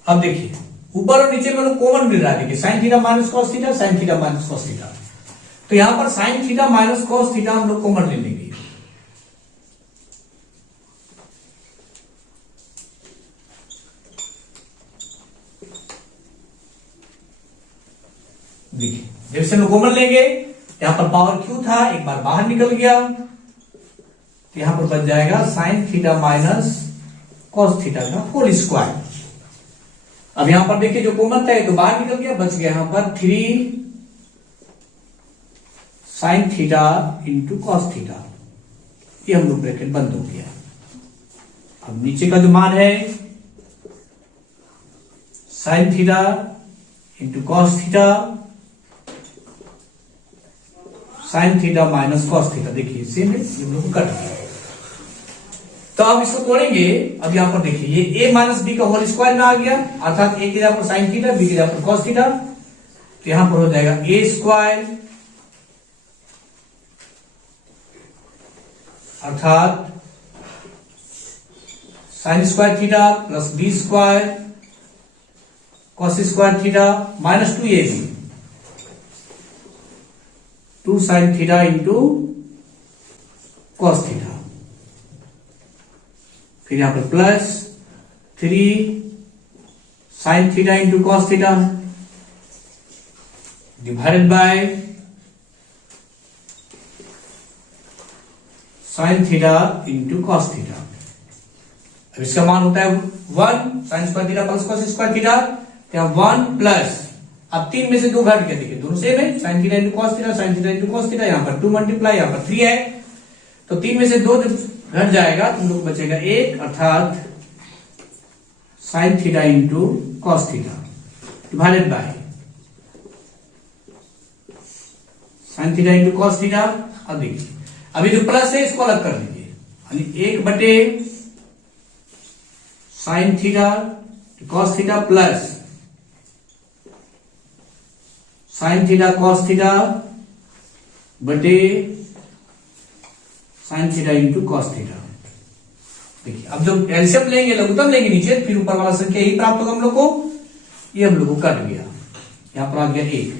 अब देखिए ऊपर और नीचे में कॉमन मिल रहा है, देखिए sign theta minus cos theta, sine theta minus cos theta, तो यहां पर sign theta minus cos theta हम लोग कॉमन ले लेंगे। देखिए जैसे हम कॉमन लेंगे, यहां पर पावर क्यू था, एक बार बाहर निकल गया, तो यहां पर बन जाएगा sign theta minus cos theta का होल स्क्वायर। अब यहां पर देखिए जो कॉमन था तो बाहर निकल गया, बच गया यहां पर 3 sine theta into cos theta, ये हम लोग ब्रैकेट बंद हो गया। अब नीचे का जो मान है sine theta into cos theta, sine theta minus cos theta, देखिए सेम है, ये हम लोग कट गया। तो अब इसको तोड़ेंगे, अब यहां पर देखिए ये a माइनस बी का होल स्क्वायर में आ गया, अर्थात a की जगह पर साइन थीटा, b की जगह पर कॉस थीटा, तो यहां पर हो जाएगा a स्क्वायर अर्थात sign square theta plus b square cos square theta minus 2ab, 2 sign theta into cos theta, फिर यहां पर plus 3 sine theta into cos theta divided by sine theta into cos theta. अब इसका मान होता है 1 sign square theta plus cos square theta, तो 1 plus, अब 3 में से 2 घट गया, देखिए दोनों सेम है, sine theta into cos theta, sine theta into cos theta, यहां पर 2 मल्टीप्लाई, यहां पर 3 है, तो 3 में से 2 घट जाएगा, तुम लोग बचेगा 1 अर्थात sine theta into cos theta divided by sine theta into cos theta. अब देखिए अभी जो प्लस है इसको अलग कर दीजिए, यानी 1 बटे sine theta cos theta plus sine theta cos theta बटे sine theta into cos theta. देखिए अब जब एलसीएम लेंगे, लघुत्तम लेंगे नीचे, फिर ऊपर वाला संख्या ही प्राप्त होगा हम लोग को, ये हम लोग को कट गया, यहां पर आ गया 1।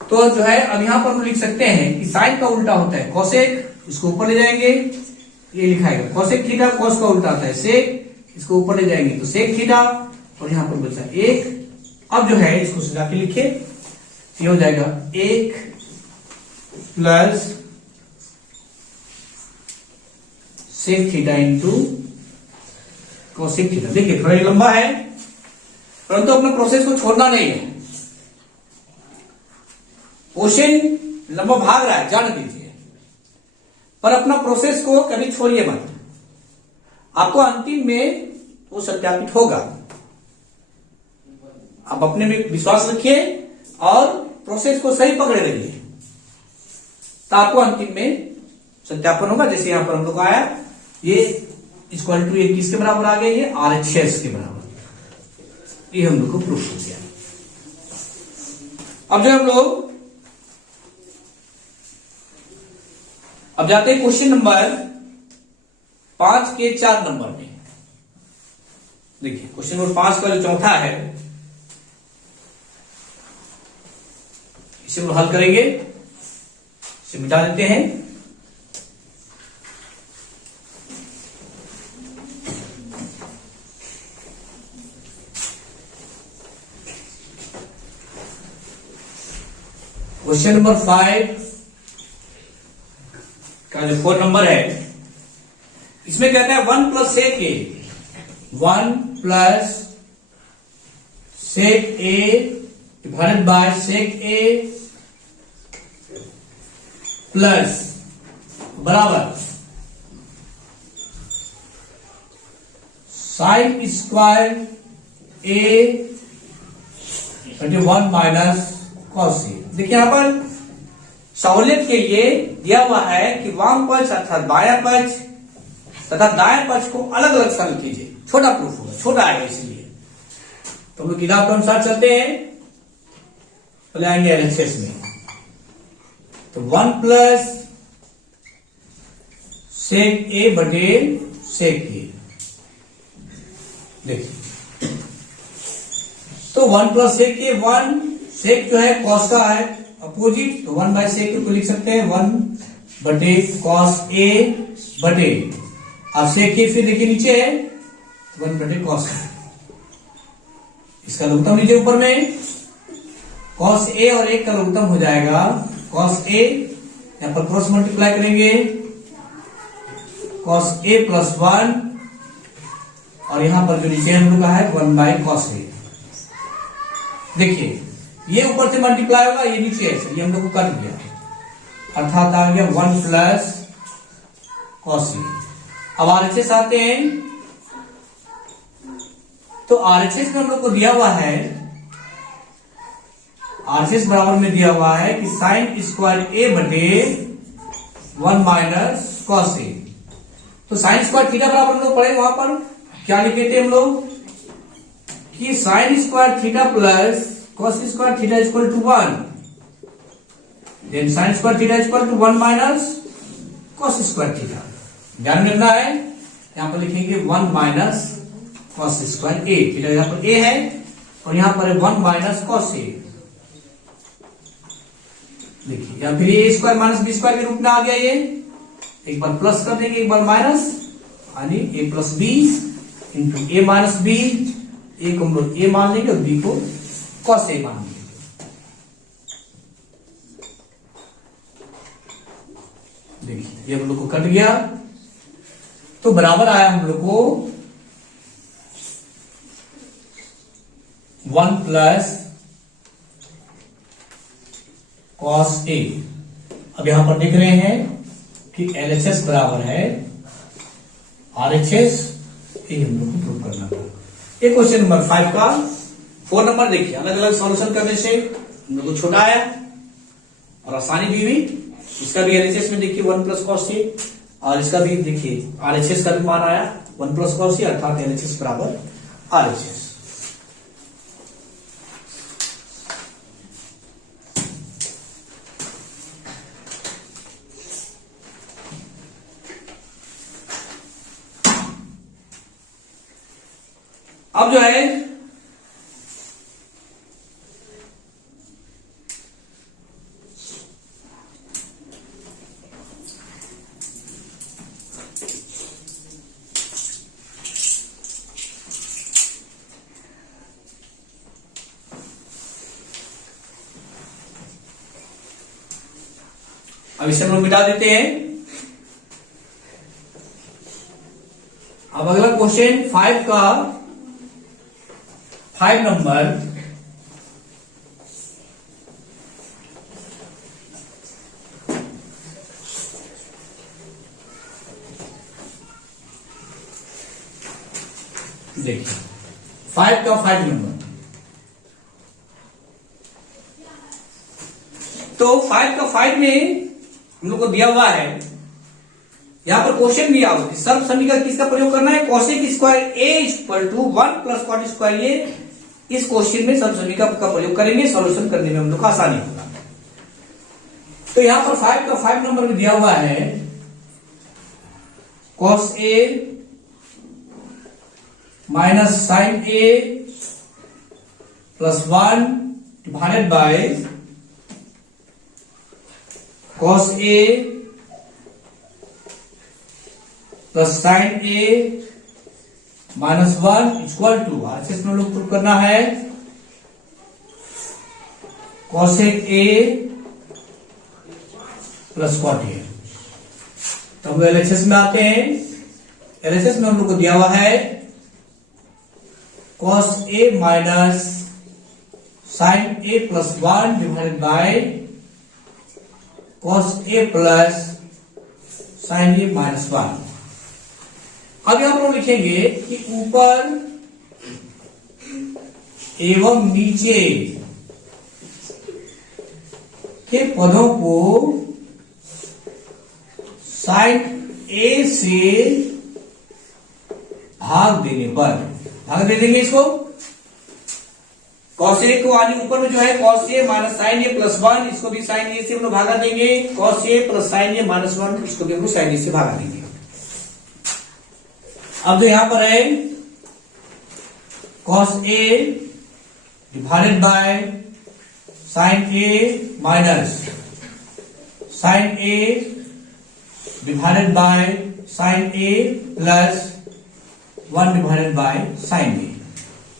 तो जो है अब यहां पर हम लिख सकते हैं कि साइन का उल्टा होता है कोसेक, इसको ऊपर ले जाएंगे, ये लिखाएगा कोसेक थीटा, कॉस का उल्टा आता है सेक, इसको ऊपर ले जाएंगे तो सेक थीटा, और यहां पर बचा 1। अब जो है इसको सजा के लिखे, ये हो जाएगा 1 plus sec theta into cosec theta. देखिए थोड़ा लंबा है, परंतु अपने प्रोसेस को छोड़ना नहीं है, क्वेश्चन लंबा भाग रहा है जान दीजिए, पर अपना प्रोसेस को कभी छोड़िए मत, आपको अंतिम में वो सत्यापित होगा। आप अपने में विश्वास रखिए और प्रोसेस को सही पकड़े रहिए, तो आपको अंतिम में सत्यापन होगा। जैसे यहां पर हम लोग आया, ये इक्वल टू ये किसके बराबर आ गया, ये RHS के बराबर, ये हम लोग को प्रूफ हो गया। अब जो हम लोग अब जाते हैं क्वेश्चन नंबर 5 के 4 नंबर में। देखिए क्वेश्चन नंबर 5 का जो चौथा है, इसे हम हल करेंगे, इसे मिटा देते हैं। क्वेश्चन नंबर 5 का जो 4 नंबर है, इसमें कहता है 1 plus sec A, 1 plus sec A divided by sec A plus बराबर sine square A 1 minus cos A. देखिए यहां पर सहूलियत के लिए दिया हुआ है कि वाम पक्ष अर्थात बायां पक्ष तथा दाएं पक्ष को अलग अलग सरल कीजिए। छोटा प्रूफ होगा, छोटा आएगा, इसलिए तो हम लोग किताब के अनुसार चलते हैं। पहले आएंगे एलएचएस में, तो 1 प्लस सेक ए बटे सेक ए। देखिए तो 1 प्लस सेक ए, 1 सेक जो है कॉस का है अपोजिट, तो 1 बाय सेक को लिख सकते हैं 1 बटे कॉस ए बटे, अब सेक ए फिर देखिए नीचे है 1 बटे कॉस। इसका लघुत्तम लीजिए ऊपर में, कॉस ए और 1 का लघुत्तम हो जाएगा कॉस ए, यहां पर क्रॉस मल्टीप्लाई करेंगे कॉस ए प्लस 1, और यहां पर जो नीचे हम लोग का है 1 बाय कॉस ए। देखिए ये ऊपर से मल्टीप्लाई होगा, ये नीचे है, ये हम लोग को कट गया, अर्थात आ गया 1 प्लस कॉस ए। अब आरएचएस आते हैं, तो आरएचएस में हम लोग को दिया हुआ है, आरएचएस बराबर में दिया हुआ है कि साइन स्क्वायर ए बटे 1 माइनस कॉस ए। तो साइन स्क्वायर थीटा बराबर हम लोग पढ़े, वहां पर क्या लिखे थे हम लोग कि sine square theta plus cos square theta equal to 1, then sine square theta equal to 1 minus cos square theta. ध्यान में रखना है, यहां पर लिखेंगे 1 minus cos square A, theta यहां पर ए है और यहां पर 1 माइनस कॉस ए। देखिए या फिर ए स्क्वायर माइनस बी स्क्वायर के रूप में आ गया, ये एक बार प्लस कर देंगे एक बार माइनस, यानी ए plus B into A minus B. ए को हम लोग ए मान लेंगे और बी को कॉस ए मान लेंगे। देखिए ये हम लोग को कट गया, तो बराबर आया हम लोग को 1 प्लस कॉस ए। अब यहां पर लिख रहे हैं कि एलएचएस बराबर है आरएचएस, ये हम लोग को प्रूव करना था। ये क्वेश्चन नंबर 5 का 4 नंबर देखिए, अलग अलग सॉल्यूशन करने से हम लोग को छोटा आया और आसानी भी हुई। इसका भी एलएचएस में देखिए 1 प्लस कॉस ए, और इसका भी देखिए आरएचएस का भी मान आया 1 प्लस कॉस ए, अर्थात एलएचएस बराबर आरएचएस। अब जो है अब इसे हम लोग मिटा देते हैं। अब अगला क्वेश्चन 5 का 5 नंबर, देखिए 5 का 5 नंबर, तो 5 का 5 में हम लोग को दिया हुआ है, यहां पर क्वेश्चन दिया हुआ है सर्व समीकरण किसका प्रयोग करना है, cosec square A equal to 1 plus cot square A. इस क्वेश्चन में सर्व समीकरण का प्रयोग करेंगे, सॉल्यूशन करने में हम लोग को आसानी होगा। तो यहां पर 5 का 5 नंबर में दिया हुआ है cos A minus sine A plus 1 divided by cos A plus sine A minus 1 equal to, RHS में लोग प्रूव करना है cosec A plus cot A. तो हम एलएचएस में आते हैं, एलएचएस में हम लोग को दिया हुआ है cos A minus sine A plus 1 divided by cos A plus sine A minus 1। अब यहां पर हम लिखेंगे कि ऊपर एवं नीचे के पदों को साइन ए से भाग देने पर, भाग दे देंगे इसको, कॉस ए को आने ऊपर में जो है cos A minus sine A plus 1, इसको भी साइन ए से हम लोग भागा देंगे, cos A plus sine A minus 1, इसको भी हम लोग साइन ए से भागा देंगे। अब जो यहां पर है cos A divided by sine A minus sine A divided by sine A plus 1 divided by sine A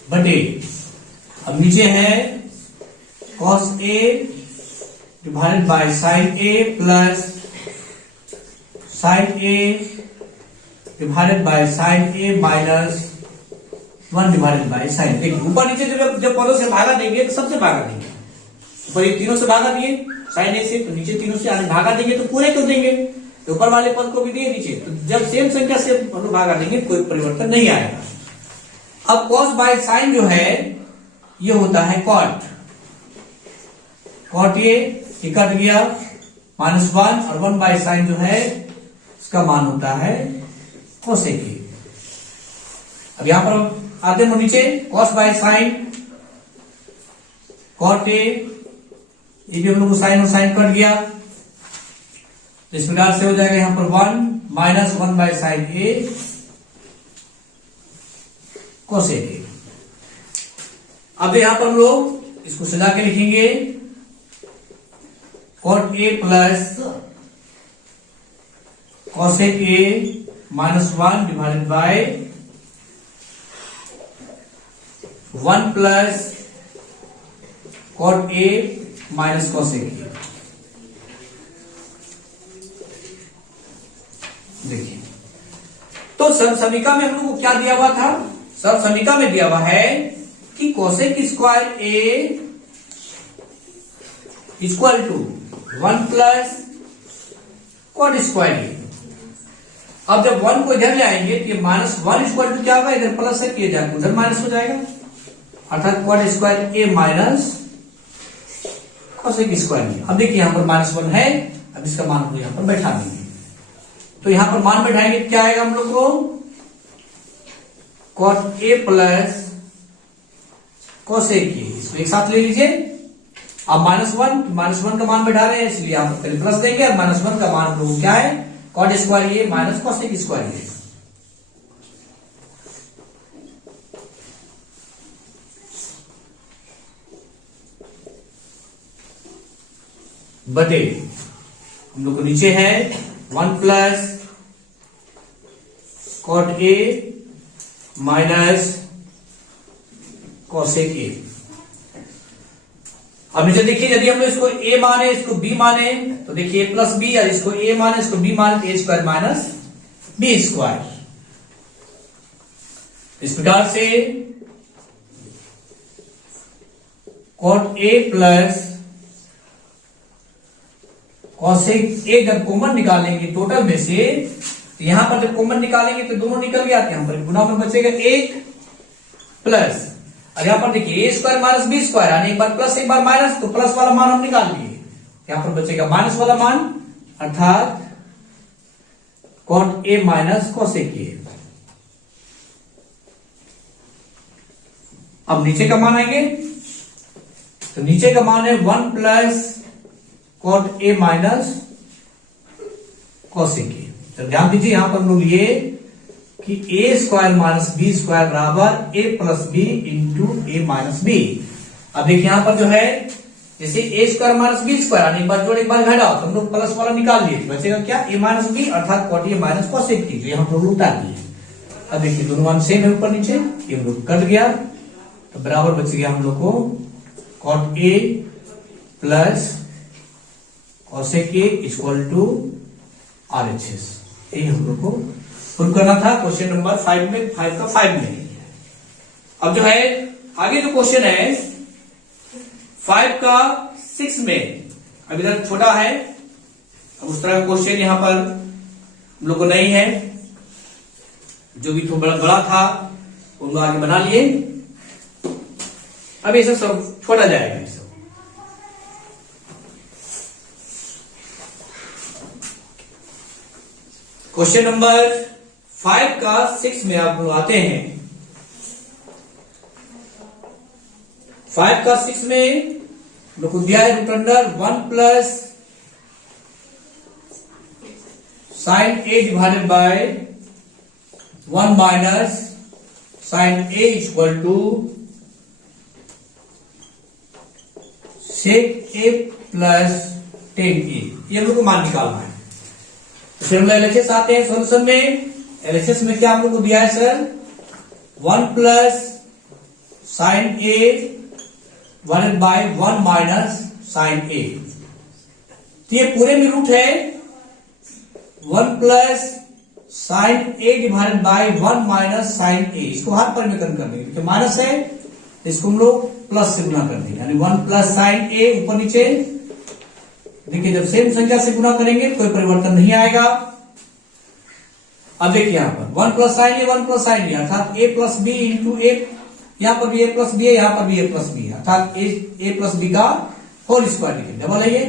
बटे, अब नीचे है cos A divided by sine A plus sine A divided by sine A minus 1 divided by sine. देखिए ऊपर नीचे जब पदों से भागा देंगे तो सबसे भागा देंगे, ऊपर ये तीनों से भागा दिए साइन ए से, तो नीचे तीनों से आगे भागा देंगे तो पूरे कर देंगे, तो ऊपर वाले पद को भी दिए नीचे, तो जब सेम संख्या से हम लोग भागा देंगे कोई परिवर्तन नहीं आएगा। अब कॉस बाय साइन जो है ये होता है कॉट, कॉट ये कट गया -1 और 1 बाय साइन जो है इसका मान होता है कोसेक ए। अब यहां पर आते हैं नीचे cos by sine cot A, ये भी हम लोग को साइन और साइन कट गया, इस प्रकार से हो जाएगा यहां पर 1 minus 1 by sine A cosec A. अब यहां पर हम लोग इसको सजा के लिखेंगे cot A plus cosec A minus 1 divided by 1 plus cot A minus cosec A. देखिए तो समीका में हम लोग को क्या दिया हुआ था, समीका में दिया हुआ है कि cosec square A equal to 1 plus cot square A. अब जब 1 को इधर ले आएंगे तो ये -1 इक्वल टू क्या होगा, इधर प्लस है किए जाएगा उधर माइनस हो जाएगा, अर्थात cot square A minus cosec square A. अब देखिए यहां पर -1 है, अब इसका मान को यहां पर बैठा देंगे, तो यहां पर मान बैठाएंगे क्या आएगा हम लोग को, cot A plus cosec A, इसको एक साथ ले लीजिए। अब -1 का मान बैठा रहे हैं इसलिए यहां पर पहले प्लस देंगे, और -1 का मान हम लोग क्या है cot square A minus cosec square A. बटे हम लोग को नीचे है 1 plus cot A minus cosec A. अब नीचे देखिए यदि हम लोग इसको a माने इसको b माने तो देखिए प्लस बी, और इसको a माने इसको b माने तो a square minus B square. इस प्रकार से cot A plus cosec A जब कॉमन निकालेंगे टोटल में से, तो यहां पर जब कॉमन निकालेंगे तो दोनों निकल गया, यहां पर गुना में बचेगा 1 प्लस, और यहां पर देखिए ए स्क्वायर माइनस बी स्क्वायर, यानी एक बार प्लस एक बार माइनस, तो प्लस वाला मान हम निकाल लिए, यहां पर बचेगा माइनस वाला मान, अर्थात cot A minus cosec A. अब नीचे का मान आएंगे, तो नीचे का मान है 1 plus cot A minus cosec A. तो ध्यान दीजिए यहां पर हम लोग लिए कि A square minus B square बराबर A plus B into A minus B. अब देखिए यहां पर जो है जैसे A square minus B square, एक बार जोड़ एक बार घटाओ, तो हम लोग प्लस वाला निकाल लिए, बचेगा क्या ए माइनस बी, अर्थात cot A minus cosec A, जो हम लोग उतार दिए। अब देखिए दोनों मान सेम है ऊपर नीचे, ये हम लोग कट गया, तो बराबर बच गया हम लोग को cot A plus cosec A equal to RHS। यही हम लोग को प्रूव करना था क्वेश्चन नंबर 5 में, 5 में। अब जो है आगे जो क्वेश्चन है 5 का 6 में, अब इधर छोटा है, अब उस तरह का क्वेश्चन यहां पर हम लोग को नहीं है, जो भी थोड़ा बड़ा था उनको आगे बना लिए। अब ये सब छोटा जाएगा। ये सब क्वेश्चन नंबर 5 का 6 में आप लोग आते हैं। 5 का 6 में लोग को दिया है root under 1 plus sine A divided by 1 minus sine A equal to sec A plus tan A. ये हम लोग को मान निकालना है। फिर हम एलएचएस आते हैं सोल्यूशन में। एलएचएस में क्या हम लोग को दिया है sir? 1 plus sine A divided by 1 minus sine A. तो ये पूरे में रूट है 1 plus sine A divided by 1 minus sine A. इसको हाथ पर में कम कर देंगे क्योंकि माइनस है, इसको हम लोग प्लस से गुना कर देंगे, यानी 1 प्लस साइन ए ऊपर नीचे। देखिए जब सेम संख्या से गुना करेंगे कोई परिवर्तन नहीं आएगा। अब देखिए यहां पर 1 प्लस साइन ए 1 प्लस साइन ए अर्थात ए प्लस बी इंटू ए, यहां पर भी ए प्लस बी है, यहां पर भी ए प्लस बी है, अर्थात ए प्लस बी का होल स्क्वायर लिखे, डबल है ये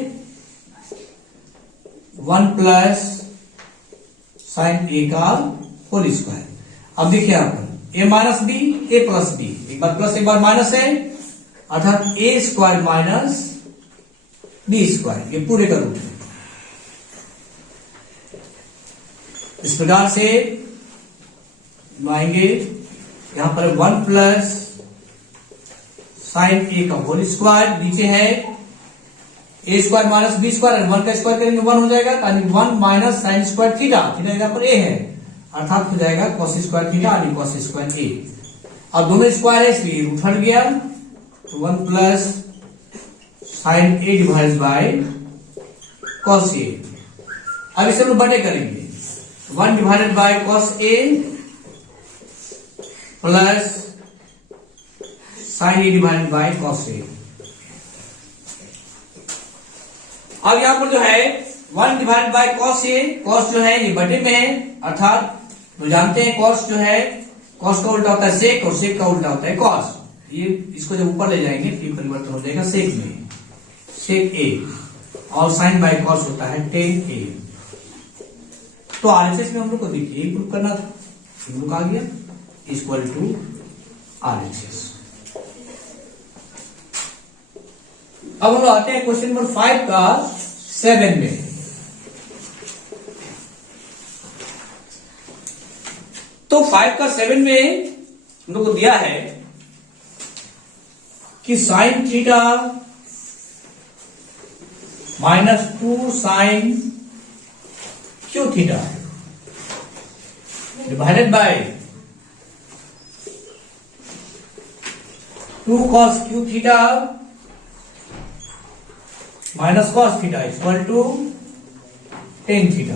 1 प्लस साइन ए का होल स्क्वायर। अब देखिए यहां पर ए माइनस बी ए प्लस बी, एक बार प्लस एक बार माइनस है, अर्थात A square minus B square, ये पूरे का रूट है। इस प्रकार से आएंगे यहां पर 1 प्लस साइन ए का होल स्क्वायर, नीचे है ए स्क्वायर माइनस बी स्क्वायर, 1 का स्क्वायर करेंगे 1 हो जाएगा, यानी 1 minus sign square theta, theta यहां पर ए है, अर्थात हो जाएगा कॉस स्क्वायर थीटा यानी कॉस स्क्वायर ए। अब दोनों स्क्वायर है इसलिए रूट हट गया, तो 1 plus sine A divide by cos A. अब इसे हम बटे करेंगे, 1 divided by cos A plus sine A divided by cos A. अब यहां पर जो है 1 divided by cos A, cos जो है ये बटे में है, अर्थात तो जानते हैं कॉस जो है, कॉस का उल्टा होता है सेक और सेक का उल्टा होता है कॉस। ये इसको जब ऊपर ले जाएंगे फिर परिवर्तन हो जाएगा सेक में, सेक ए, और साइन बाय कॉस होता है टेन ए। तो आरएचएस में हम लोग को देखिए प्रूव करना था, हम लोग आ गया इक्वल टू आरएचएस। अब हम लोग आते हैं क्वेश्चन नंबर 5 का 7 में। तो 5 का 7 में हम लोग को दिया है कि sine theta minus 2 sine cube theta divided by 2 cos cube theta minus cos theta equal to tan theta.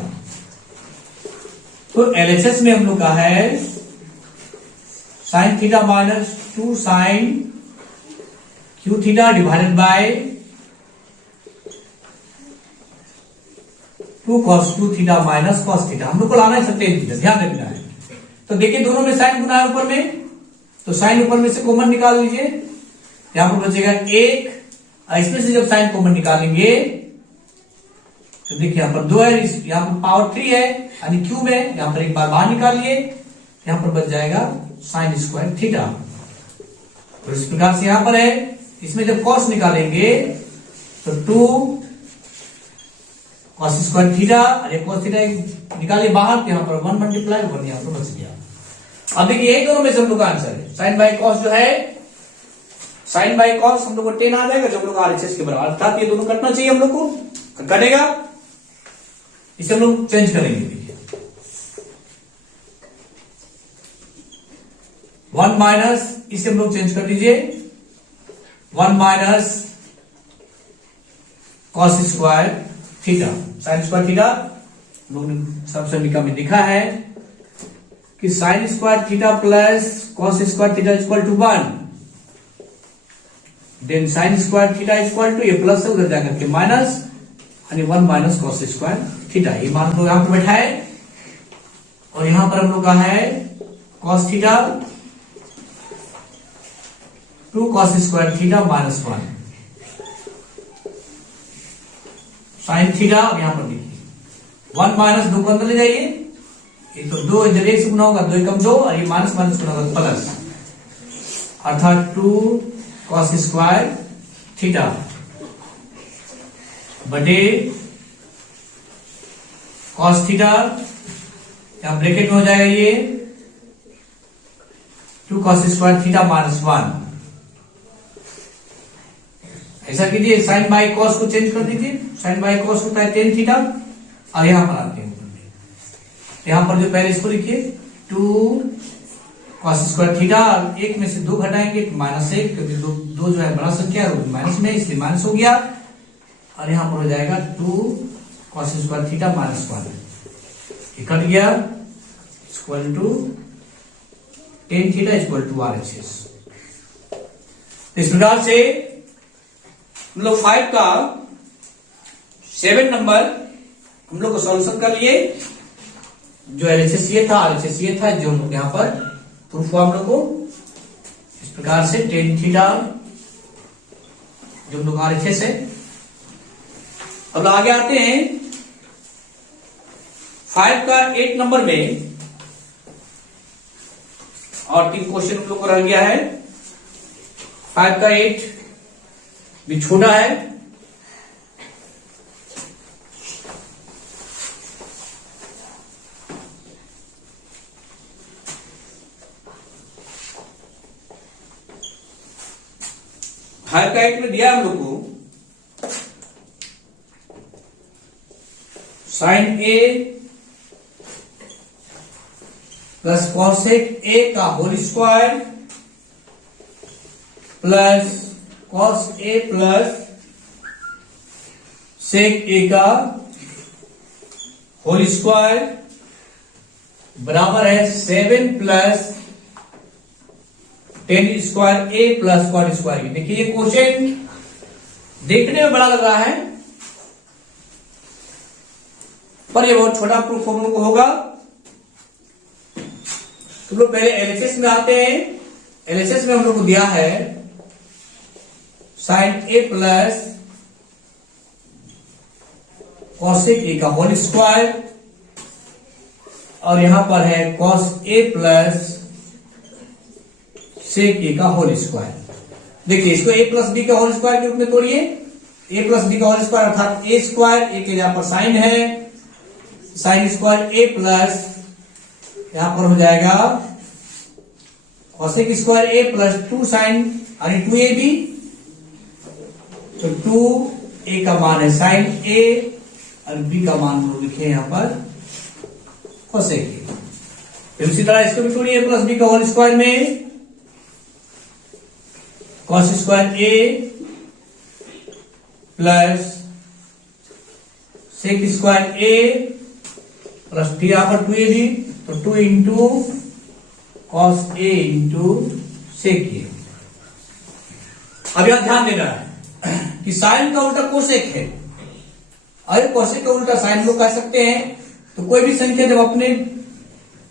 तो एलएचएस में हम लोग का है sine theta minus 2 sine cube theta divided by 2 cos cube theta minus cos theta. हम लोग को लाना है सब टेन थीटा, ध्यान रखना है। तो देखिए दोनों में साइन गुना है ऊपर में, तो साइन ऊपर में से कॉमन निकाल लीजिए, यहां पर बचेगा 1, इसमें से जब साइन कॉमन निकालेंगे तो देखिए यहां पर 2 है, यहां पर पावर 3 है यानी क्यूब है, यहां पर एक बार बाहर निकालिए, यहां पर बच जाएगा साइन स्क्वायर थीटा। तो इस प्रकार से यहां पर है, इसमें जब कॉस निकालेंगे तो 2 कॉस स्क्वायर थीटा, अरे कॉस थीटा निकालिए बाहर, तो यहां पर 1 मल्टीप्लाई 1 यहां पर बच गया। अब देखिए यही दोनों में से हम लोग का आंसर है, साइन बाय कॉस जो है, साइन बाय कॉस हम लोग को 10 आ जाएगा जो हम लोग आरएचएस के बराबर, अर्थात ये दोनों कटना चाहिए हम लोग को, कटेगा, इसे हम लोग चेंज करेंगे। देखिए 1 माइनस, इसे हम लोग चेंज कर दीजिए, 1 minus cos square theta sine square theta. लोग ने सबसे निका में लिखा है कि sine square theta plus cos square theta equal to 1। Then sine square theta equal to, ये प्लस है उधर जाकर के माइनस, यानी 1 माइनस कॉस स्क्वायर थीटा। ये मान लो यहां पर बैठा है और यहां पर हम लोग का है cos theta 2 cos square theta minus 1 sign theta. अब यहां पर देखिए 1 माइनस 2 को अंदर ले जाइए, ये तो 2 जब 1 से गुना होगा 2 कम 2 और ये माइनस माइनस गुना होगा प्लस, अर्थात 2 कॉस स्क्वायर थीटा बटे कॉस थीटा, यहां ब्रैकेट में हो जाएगा ये 2 कॉस स्क्वायर थीटा माइनस 1। ऐसा कीजिए साइन बाई कॉस को चेंज कर दीजिए, साइन बाई कॉस होता है टेन थीटा, और यहां पर आते हैं यहां पर जो पहले इसको लिखिए 2 कॉस स्क्वायर थीटा, एक में से 2 घटाएंगे तो माइनस 1, क्योंकि दो जो है बड़ा संख्या है माइनस में इसलिए माइनस हो गया, और यहां पर हो जाएगा 2 cos square theta minus 1, cut गया equal to tan theta equal to RHS। इस प्रकार से हम लोग 5 का 7 नंबर हम लोग को सॉल्यूशन कर लिए। जो LHS ये था, RHS ये था, जो हम लोग यहां पर प्रूफ हुआ हम लोग को इस प्रकार से टेन थीटा जो हम लोग RHS है। अब आगे आते हैं 5 का 8 नंबर में, और 3 क्वेश्चन हम लोग को रह गया है। 5 का 8 भी छोटा है, फाइव का 8 में दिया हम लोग को sine A plus cosec A का whole square plus cos A plus sec A का होल स्क्वायर बराबर है 7 plus tan square A plus quad square. देखिए ये क्वेश्चन देखने में बड़ा लग रहा है, पर ये बहुत छोटा प्रूफ हम लोग को होगा। तुम लोग पहले LHS में आते हैं। LHS में हम लोग को दिया है sine A plus cosec A का होल स्क्वायर, और यहां पर है cos A plus sec A का होल स्क्वायर। देखिए इसको ए प्लस बी का होल स्क्वायर के रूप में तोड़िए, ए प्लस बी का होल स्क्वायर अर्थात ए स्क्वायर, ए के यहां पर साइन है, साइन स्क्वायर ए प्लस यहां पर हो जाएगा cosec square A plus 2 sign यानी 2ab, तो 2a का मान है साइन ए और b का मान हम लिखे यहां पर कॉसेक ए। फिर उसी तरह इसको भी तोड़िए, ए प्लस बी का होल स्क्वायर में cos square A plus sec square A plus फिर यहां पर 2ab, तो 2 इंटू कॉस ए इंटू सेक ए। अब यहां ध्यान देना है कि साइन का उल्टा कोसेक है, अरे कोसेक का उल्टा साइन लोग कह सकते हैं। तो कोई भी संख्या जब अपने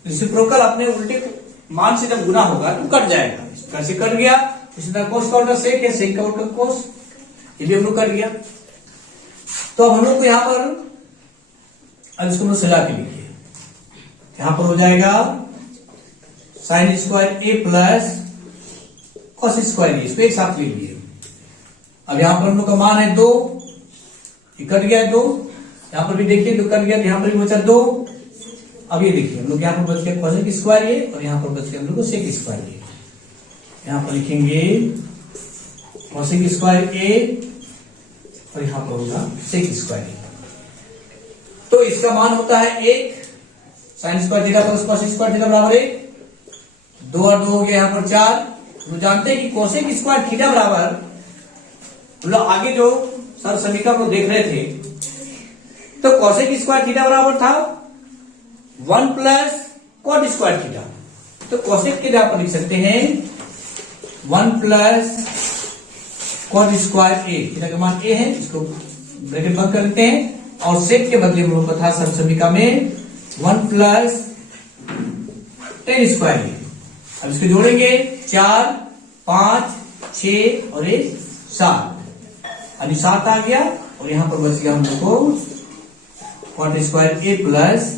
रेसिप्रोकल अपने उल्टे मान से जब गुना होगा तो कट जाएगा, कैसे कट गया। इसी तरह कोस का उल्टा सेक है, सेक का उल्टा कोस, ये भी हम लोग कर लिया। तो अब हम लोग को यहां पर अब इसको सजा के लिखिए, यहां पर हो जाएगा sign square A plus cos square ए, इसको एक साथ ले लिए। अब यहां पर हम लोग का मान है 2, कट गया 2, यहां पर भी देखिए 2 कट गया, यहां पर भी बचा 2। अब ये देखिए हम लोग यहां पर बच गया कॉसेक स्क्वायर ए और यहां पर बच गया हम लोग को सेक स्क्वायर ए। यहां पर लिखेंगे कॉसेक स्क्वायर ए और यहां पर होगा सेक स्क्वायर ए। तो इसका मान होता है 1, sign square theta plus cos square theta बराबर 1, 2 और 2 हो गया यहां पर 4। तो जानते हैं कि कोसेक स्क्वायर थीटा बराबर, मतलब आगे जो सर समीकरण को देख रहे थे, तो कोसेक स्क्वायर थीटा बराबर था 1 प्लस कॉट स्क्वायर थीटा। तो कोसेक के जगह पर लिख सकते हैं 1 plus cot square A, theta का मान ए है, इसको ब्रैकेट बंद कर देते हैं, और सेक के बदले में लोग था समीका में 1 प्लस टेन स्क्वायर ए। अब इसको जोड़ेंगे 4 5 6 और 7, यानी 7 आ गया, और यहां पर बच गया हम लोग को cot square A plus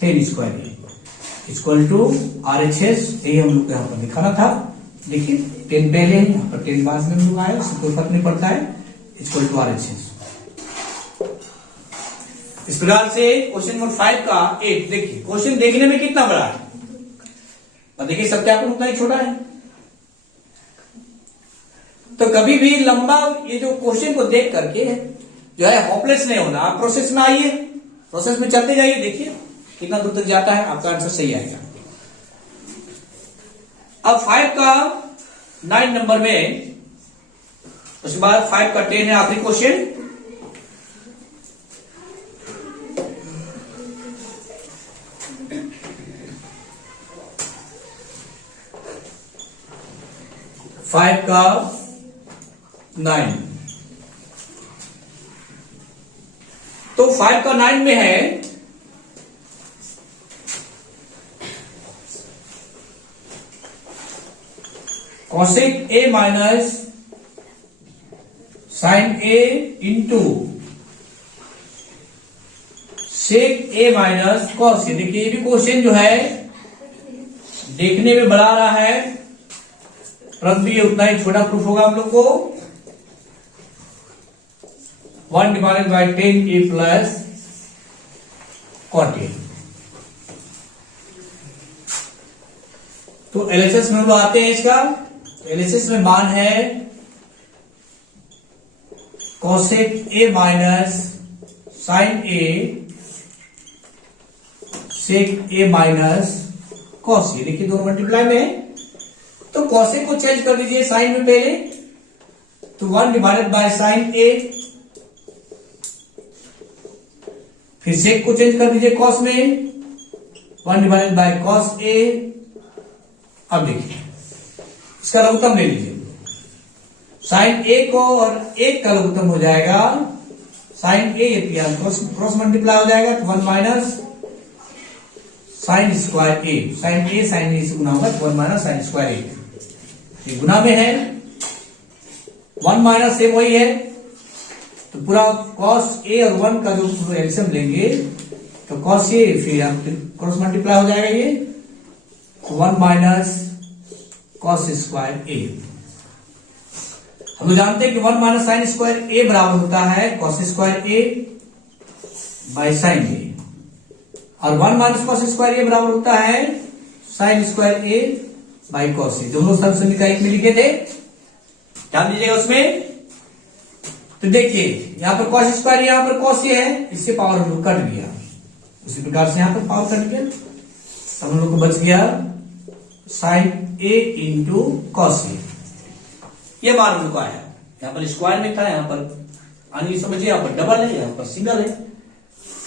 tan square A equal to RHS। यही हम लोग को यहाँ पर दिखाना था। देखिए 10 पहले है, यहाँ पर 10 बाद में हम लोग आए, उससे कोई फर्क नहीं पड़ता है, इक्वल टू RHS। इस प्रकार से क्वेश्चन नंबर 5 का 8, देखिए क्वेश्चन देखने में कितना बड़ा है, और देखिए सत्यापन उतना ही छोटा है। तो कभी भी लंबा ये जो क्वेश्चन को देख करके जो है होपलेस नहीं होना, आप प्रोसेस में आइए, प्रोसेस में चलते जाइए, देखिए कितना दूर तक जाता है, आपका आंसर सही आएगा। अब 5 का 9 नंबर में, उसके बाद 5 का 10 है आखिरी क्वेश्चन। फाइव का 9, तो 5 का 9 में है cosec A minus sine A into sec A minus cos A. देखिए ये भी क्वेश्चन जो है देखने में बड़ा रहा है, परंतु ये उतना ही छोटा प्रूफ होगा हम लोग को। 1 divided by 10 A plus cot A. तो एलएचएस में हम लोग आते हैं इसका। एलएचएस में मान है cosec A minus sine A sec A minus cos A. देखिए दोनों मल्टीप्लाई में है, तो कॉसेक को चेंज कर दीजिए साइन में पहले, तो 1 डिवाइडेड बाय साइन ए, फिर सेक को चेंज कर दीजिए कॉस में, 1 डिवाइडेड बाय कॉस ए। अब देखिए इसका लघुत्तम ले लीजिए, साइन ए को और एक का लघुत्तम हो जाएगा साइन ए, क्रॉस मल्टीप्लाई हो जाएगा, तो 1 माइनस साइन स्क्वायर ए, साइन ए से गुना होगा, 1 माइनस साइन स्क्वायर ए, ये गुना में है, 1 माइनस सेम वही है, तो पूरा कॉस ए और 1 का जो एलसीएम लेंगे तो कॉस ए, फिर क्रॉस मल्टीप्लाई हो जाएगा ये, 1 माइनस कॉस स्क्वायर ए। हम लोग जानते हैं कि 1 माइनस साइन स्क्वायर ए बराबर होता है cos square A by sine A, और 1 माइनस कॉस स्क्वायर ए बराबर होता है sine square A by cos A. दोनों सब समीकरण एक में लिखे थे, ध्यान दीजिएगा उसमें। तो देखिए यहां पर कॉस स्क्वायर, यहां पर कॉस ए है, इससे पावर हम लोग कट गया, उसी प्रकार से यहां पर पावर कट गया, हम लोग को बच गया साइन ए इंटू कॉस ए। ये मान हम लोग का आया, यहां पर स्क्वायर में था, यहां पर आनी समझिए, यहां पर डबल है, यहां पर सिंगल है,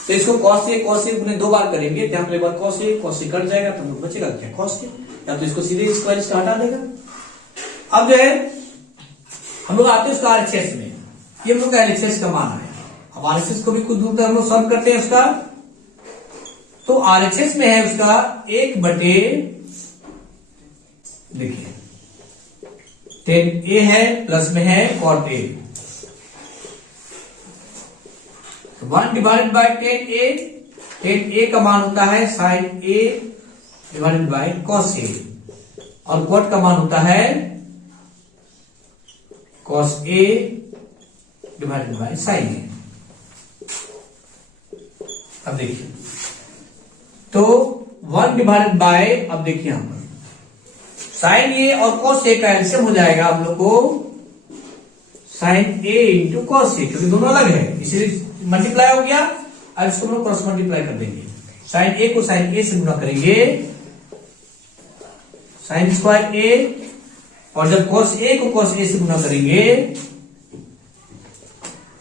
तो इसको कॉस ए उन्हें 2 बार करेंगे, तो पहले बार कॉस ए कट जाएगा, तो हम लोग बचेगा क्या कॉस ए, या तो इसको सीधे स्क्वायर इसका हटा देगा। अब जो है हम लोग आते हैं उसका आरएचएस में, ये हम लोग का एलएचएस का मान आया। अब आरएचएस को भी कुछ दूर तक हम लोग सॉल्व करते हैं उसका, तो आरएचएस में है उसका 1 बटे, देखिए 10 ए है, प्लस में है cot A, 1 divided by 10 A का मान होता है sine A divided by cos A, और कॉट का मान होता है cos A divided by sine A. अब देखिए तो 1 डिवाइडेड बाय, अब देखिए यहां पर साइन ए और कॉस ए का एलसीएम हो जाएगा आप लोग को साइन ए इंटू कॉस ए, क्योंकि दोनों अलग है इसलिए मल्टीप्लाई हो गया। अब इसको हम लोग क्रॉस मल्टीप्लाई कर देंगे, साइन ए को साइन ए से गुना करेंगे साइन स्क्वायर ए, और जब कॉस ए को कॉस ए से गुना करेंगे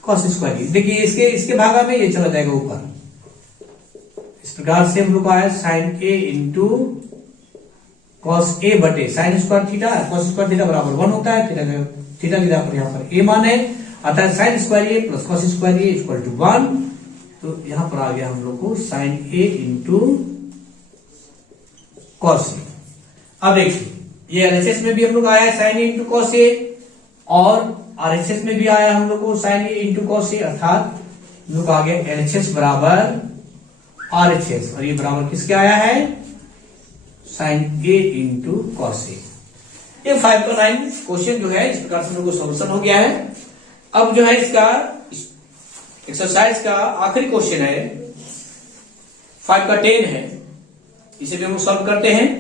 कॉस स्क्वायर ए। देखिए इसके भागा में ये चला जाएगा ऊपर, इस प्रकार से हम लोग आया साइन ए इंटू कॉस ए बटे sign square theta, cos square theta बराबर 1 होता है, थीटा की जगह पर यहाँ पर ए मान है, अतः sine square A plus cos square A equal to 1। तो यहां पर आ गया हम लोग को sine A into cos A. अब देखिए ये एलएचएस में भी हम लोग आया है sine A into cos A, और आरएचएस में भी आया हम लोग को साइन ए इंटू कॉस ए, अर्थात हम लोग आ गया एलएचएस बराबर आरएचएस, और ये बराबर किसके आया है, साइन ए इंटू कॉस ए। ये 5 का 9 क्वेश्चन जो है इस प्रकार से हम लोग को सोल्यूशन हो गया है। अब जो है इसका एक्सरसाइज का आखिरी क्वेश्चन है 5 का 10 है, इसे भी हम सॉल्व करते हैं।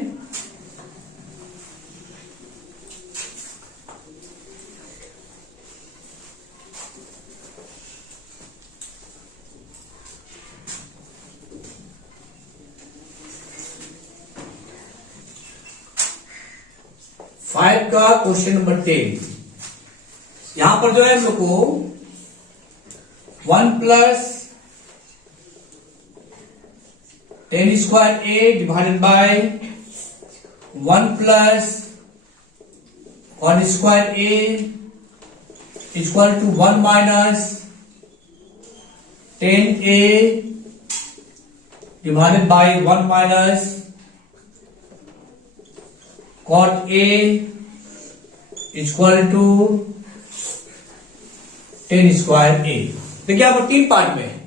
फाइव का क्वेश्चन नंबर 10, यहां पर जो है हम लोग को 1 plus 10 square A divided by 1 plus 1 square A equal to 1 minus 10 A divided by 1 minus cot A equal to 10 square A. देखिए यहां पर 3 पार्ट में है,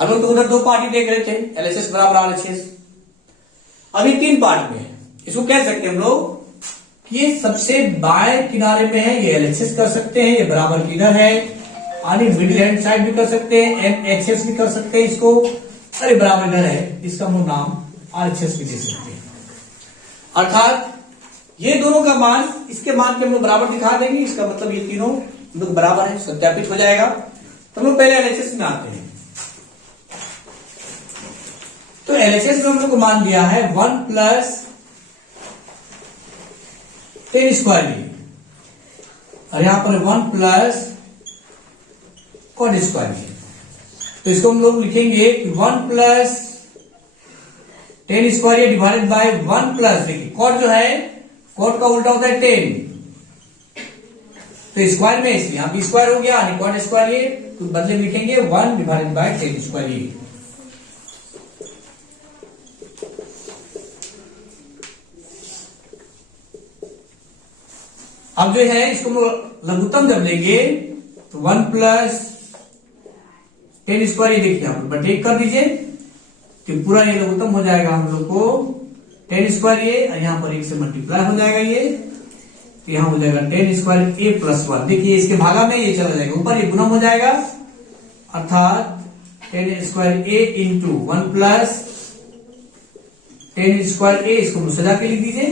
हम लोग तो उधर 2 पार्ट ही देख रहे थे, एलएचएस बराबर आरएचएस, अभी 3 पार्ट में है। इसको कह सकते हैं हम लोग कि ये सबसे बाएं किनारे में है, ये एलएचएस कर सकते हैं, ये बराबर किधर है, यानी मिडिल हैंड साइड भी कर सकते हैं, एनएचएस भी कर सकते हैं इसको, अरे बराबर इधर है, इसका हम नाम आरएचएस भी दे सकते हैं। अर्थात ये दोनों का मान इसके मान के हम लोग बराबर दिखा देंगे, इसका मतलब ये तीनों हम लोग बराबर है, सत्यापित हो जाएगा। तो हम लोग पहले एलएचएस में आते हैं। तो एलएचएस में हम लोग को मान दिया है 1 प्लस 10 स्क्वायर ए, और यहां पर 1 प्लस कॉट स्क्वायर ए। तो इसको हम लोग लिखेंगे कि 1 plus 10 square A divided by 1 plus, देखिए कॉट जो है, कॉट का उल्टा होता है 10, तो स्क्वायर में इसलिए यहां भी स्क्वायर हो गया, यानी कॉट स्क्वायर ए, तो बदले में लिखेंगे 1 डिवाइडेड बाय 10 स्क्वायर ए। अब जो है इसको लघुत्तम जब लेंगे तो 1 प्लस 10 स्क्वायर ए, देखिए यहां पर बटे कर दीजिए, तो पूरा ये लघुत्तम हो जाएगा हम लोग को 10 स्क्वायर ए, और यहां पर 1 से मल्टीप्लाई हो जाएगा ये, तो यहां हो जाएगा 10 स्क्वायर ए प्लस 1। देखिए इसके भागा में ये चला जाएगा, ऊपर ये गुना हो जाएगा, अर्थात 10 स्क्वायर ए इंटू 1 प्लस 10 स्क्वायर ए, इसको सजा के लिख दीजिए,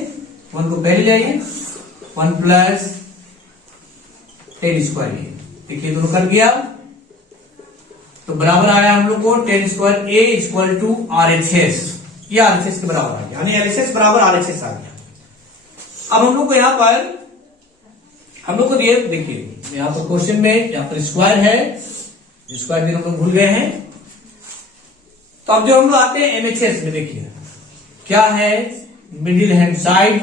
1 को पहले जाइए, 1 प्लस 10 स्क्वायर ए, देखिए दोनों कर गया, तो बराबर आया हम लोग को 10 square A equal to RHS, ये आरएचएस के बराबर आ गया, यानी एलएचएस बराबर आरएचएस आ गया। अब हम लोग को यहां पर हम लोग को दिए, देखिए यहां पर क्वेश्चन में यहां पर स्क्वायर है, स्क्वायर भी हम लोग भूल गए हैं। तो अब जो हम लोग आते हैं एमएचएस में, देखिए क्या है, मिडिल हैंड साइड,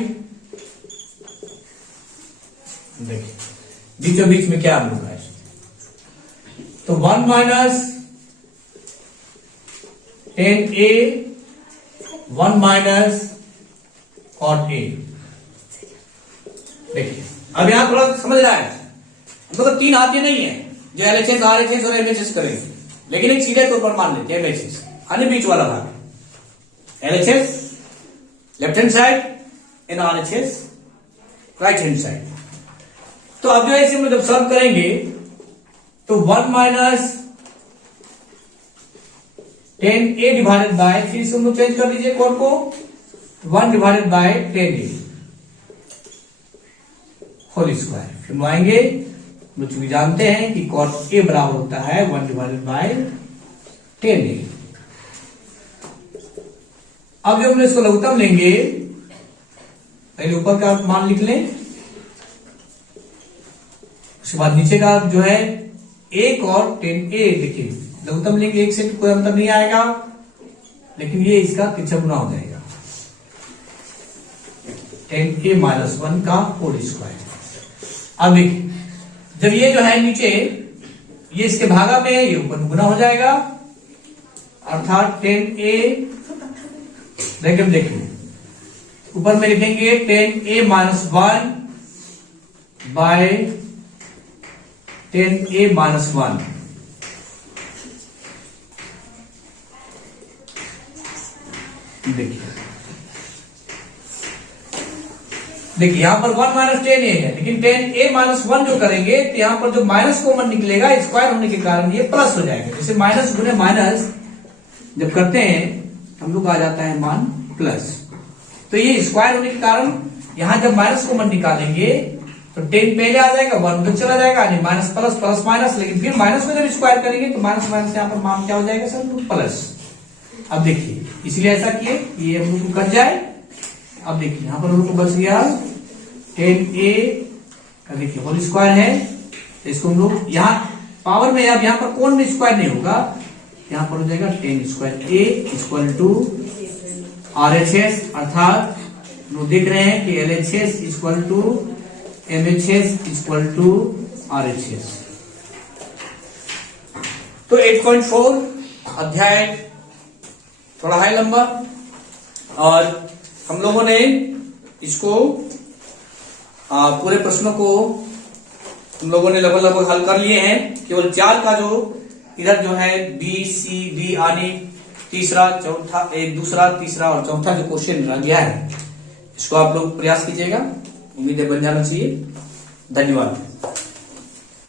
देखिए बीचों बीच में क्या हम लोग है, तो 1 minus 10 A 1 minus cot A. देखिए अब यहां थोड़ा समझ रहा है, हम लोग 3 आते नहीं है जो एलएचएस आरएचएस और एमएचएस करेंगे, लेकिन एक सीधे तौर पर मान लेते हैं एमएचएस, यानी बीच वाला भाग, LHS left hand side and RHS right hand side. तो अब जो है इसे हम जब सॉल्व करेंगे तो 1 माइनस 10 ए डिवाइडेड बाय, फिर इसको हम लोग चेंज कर दीजिए कोड को, 1 divided by 10 A whole square. फिर हम आएंगे, हम चूंकि जानते हैं कि कॉट ए बराबर होता है 1 डिवाइडेड बाय 10 ए। अब जब हम इसको लघुत्तम लेंगे, पहले ऊपर का मान लिख लें, उसके बाद नीचे का जो है 1 और 10 ए, देखिए लघुत्तम लेंगे 1 से कोई अंतर नहीं आएगा, लेकिन ये इसका तिरछा गुना हो जाएगा, 10a माइनस 1 का होल स्क्वायर। अब देखिए, जब ये जो है नीचे ये इसके भागा में ये ऊपर गुना हो जाएगा, अर्थात 10a, देखिए ऊपर में लिखेंगे 10a minus 1 bye 10a minus 1। देखिए यहां पर 1 माइनस 10a है, लेकिन 10a माइनस 1 जो करेंगे तो यहां पर जो माइनस कॉमन निकलेगा, स्क्वायर होने के कारण ये प्लस हो जाएगा। जैसे माइनस गुने माइनस जब करते हैं हम लोग आ जाता है मान प्लस, तो ये स्क्वायर होने के कारण यहां जब माइनस कॉमन निकालेंगे तो 10 पहले आ जाएगा, 1 उधर चला जाएगा, यानी माइनस प्लस प्लस माइनस, लेकिन फिर माइनस को जब स्क्वायर करेंगे तो माइनस माइनस यहां पर मान क्या हो जाएगा सर, प्लस। अब देखिए इसलिए ऐसा किए ये हम लोग को कट जाए। अब देखिए यहां पर हम लोग को बच गया 10a का, देखिए होल स्क्वायर है, तो इसको हम लोग यहाँ पावर में, अब यहाँ पर कौन में स्क्वायर नहीं होगा, यहाँ पर हो जाएगा 10 square a equal to RHS, अर्थात लोग देख रहे हैं कि LHS equal to MHS equal to RHS। तो 8.4 अध्याय थोड़ा है लंबा, और हम लोगों ने इसको पूरे प्रश्नों को हम लोगों ने लगभग हल कर लिए हैं। केवल 4 का जो इधर जो है B C D आने तीसरा चौथा, एक दूसरा तीसरा और चौथा जो क्वेश्चन रह गया है, इसको आप लोग प्रयास कीजिएगा, उम्मीद है बन जाना चाहिए। धन्यवाद।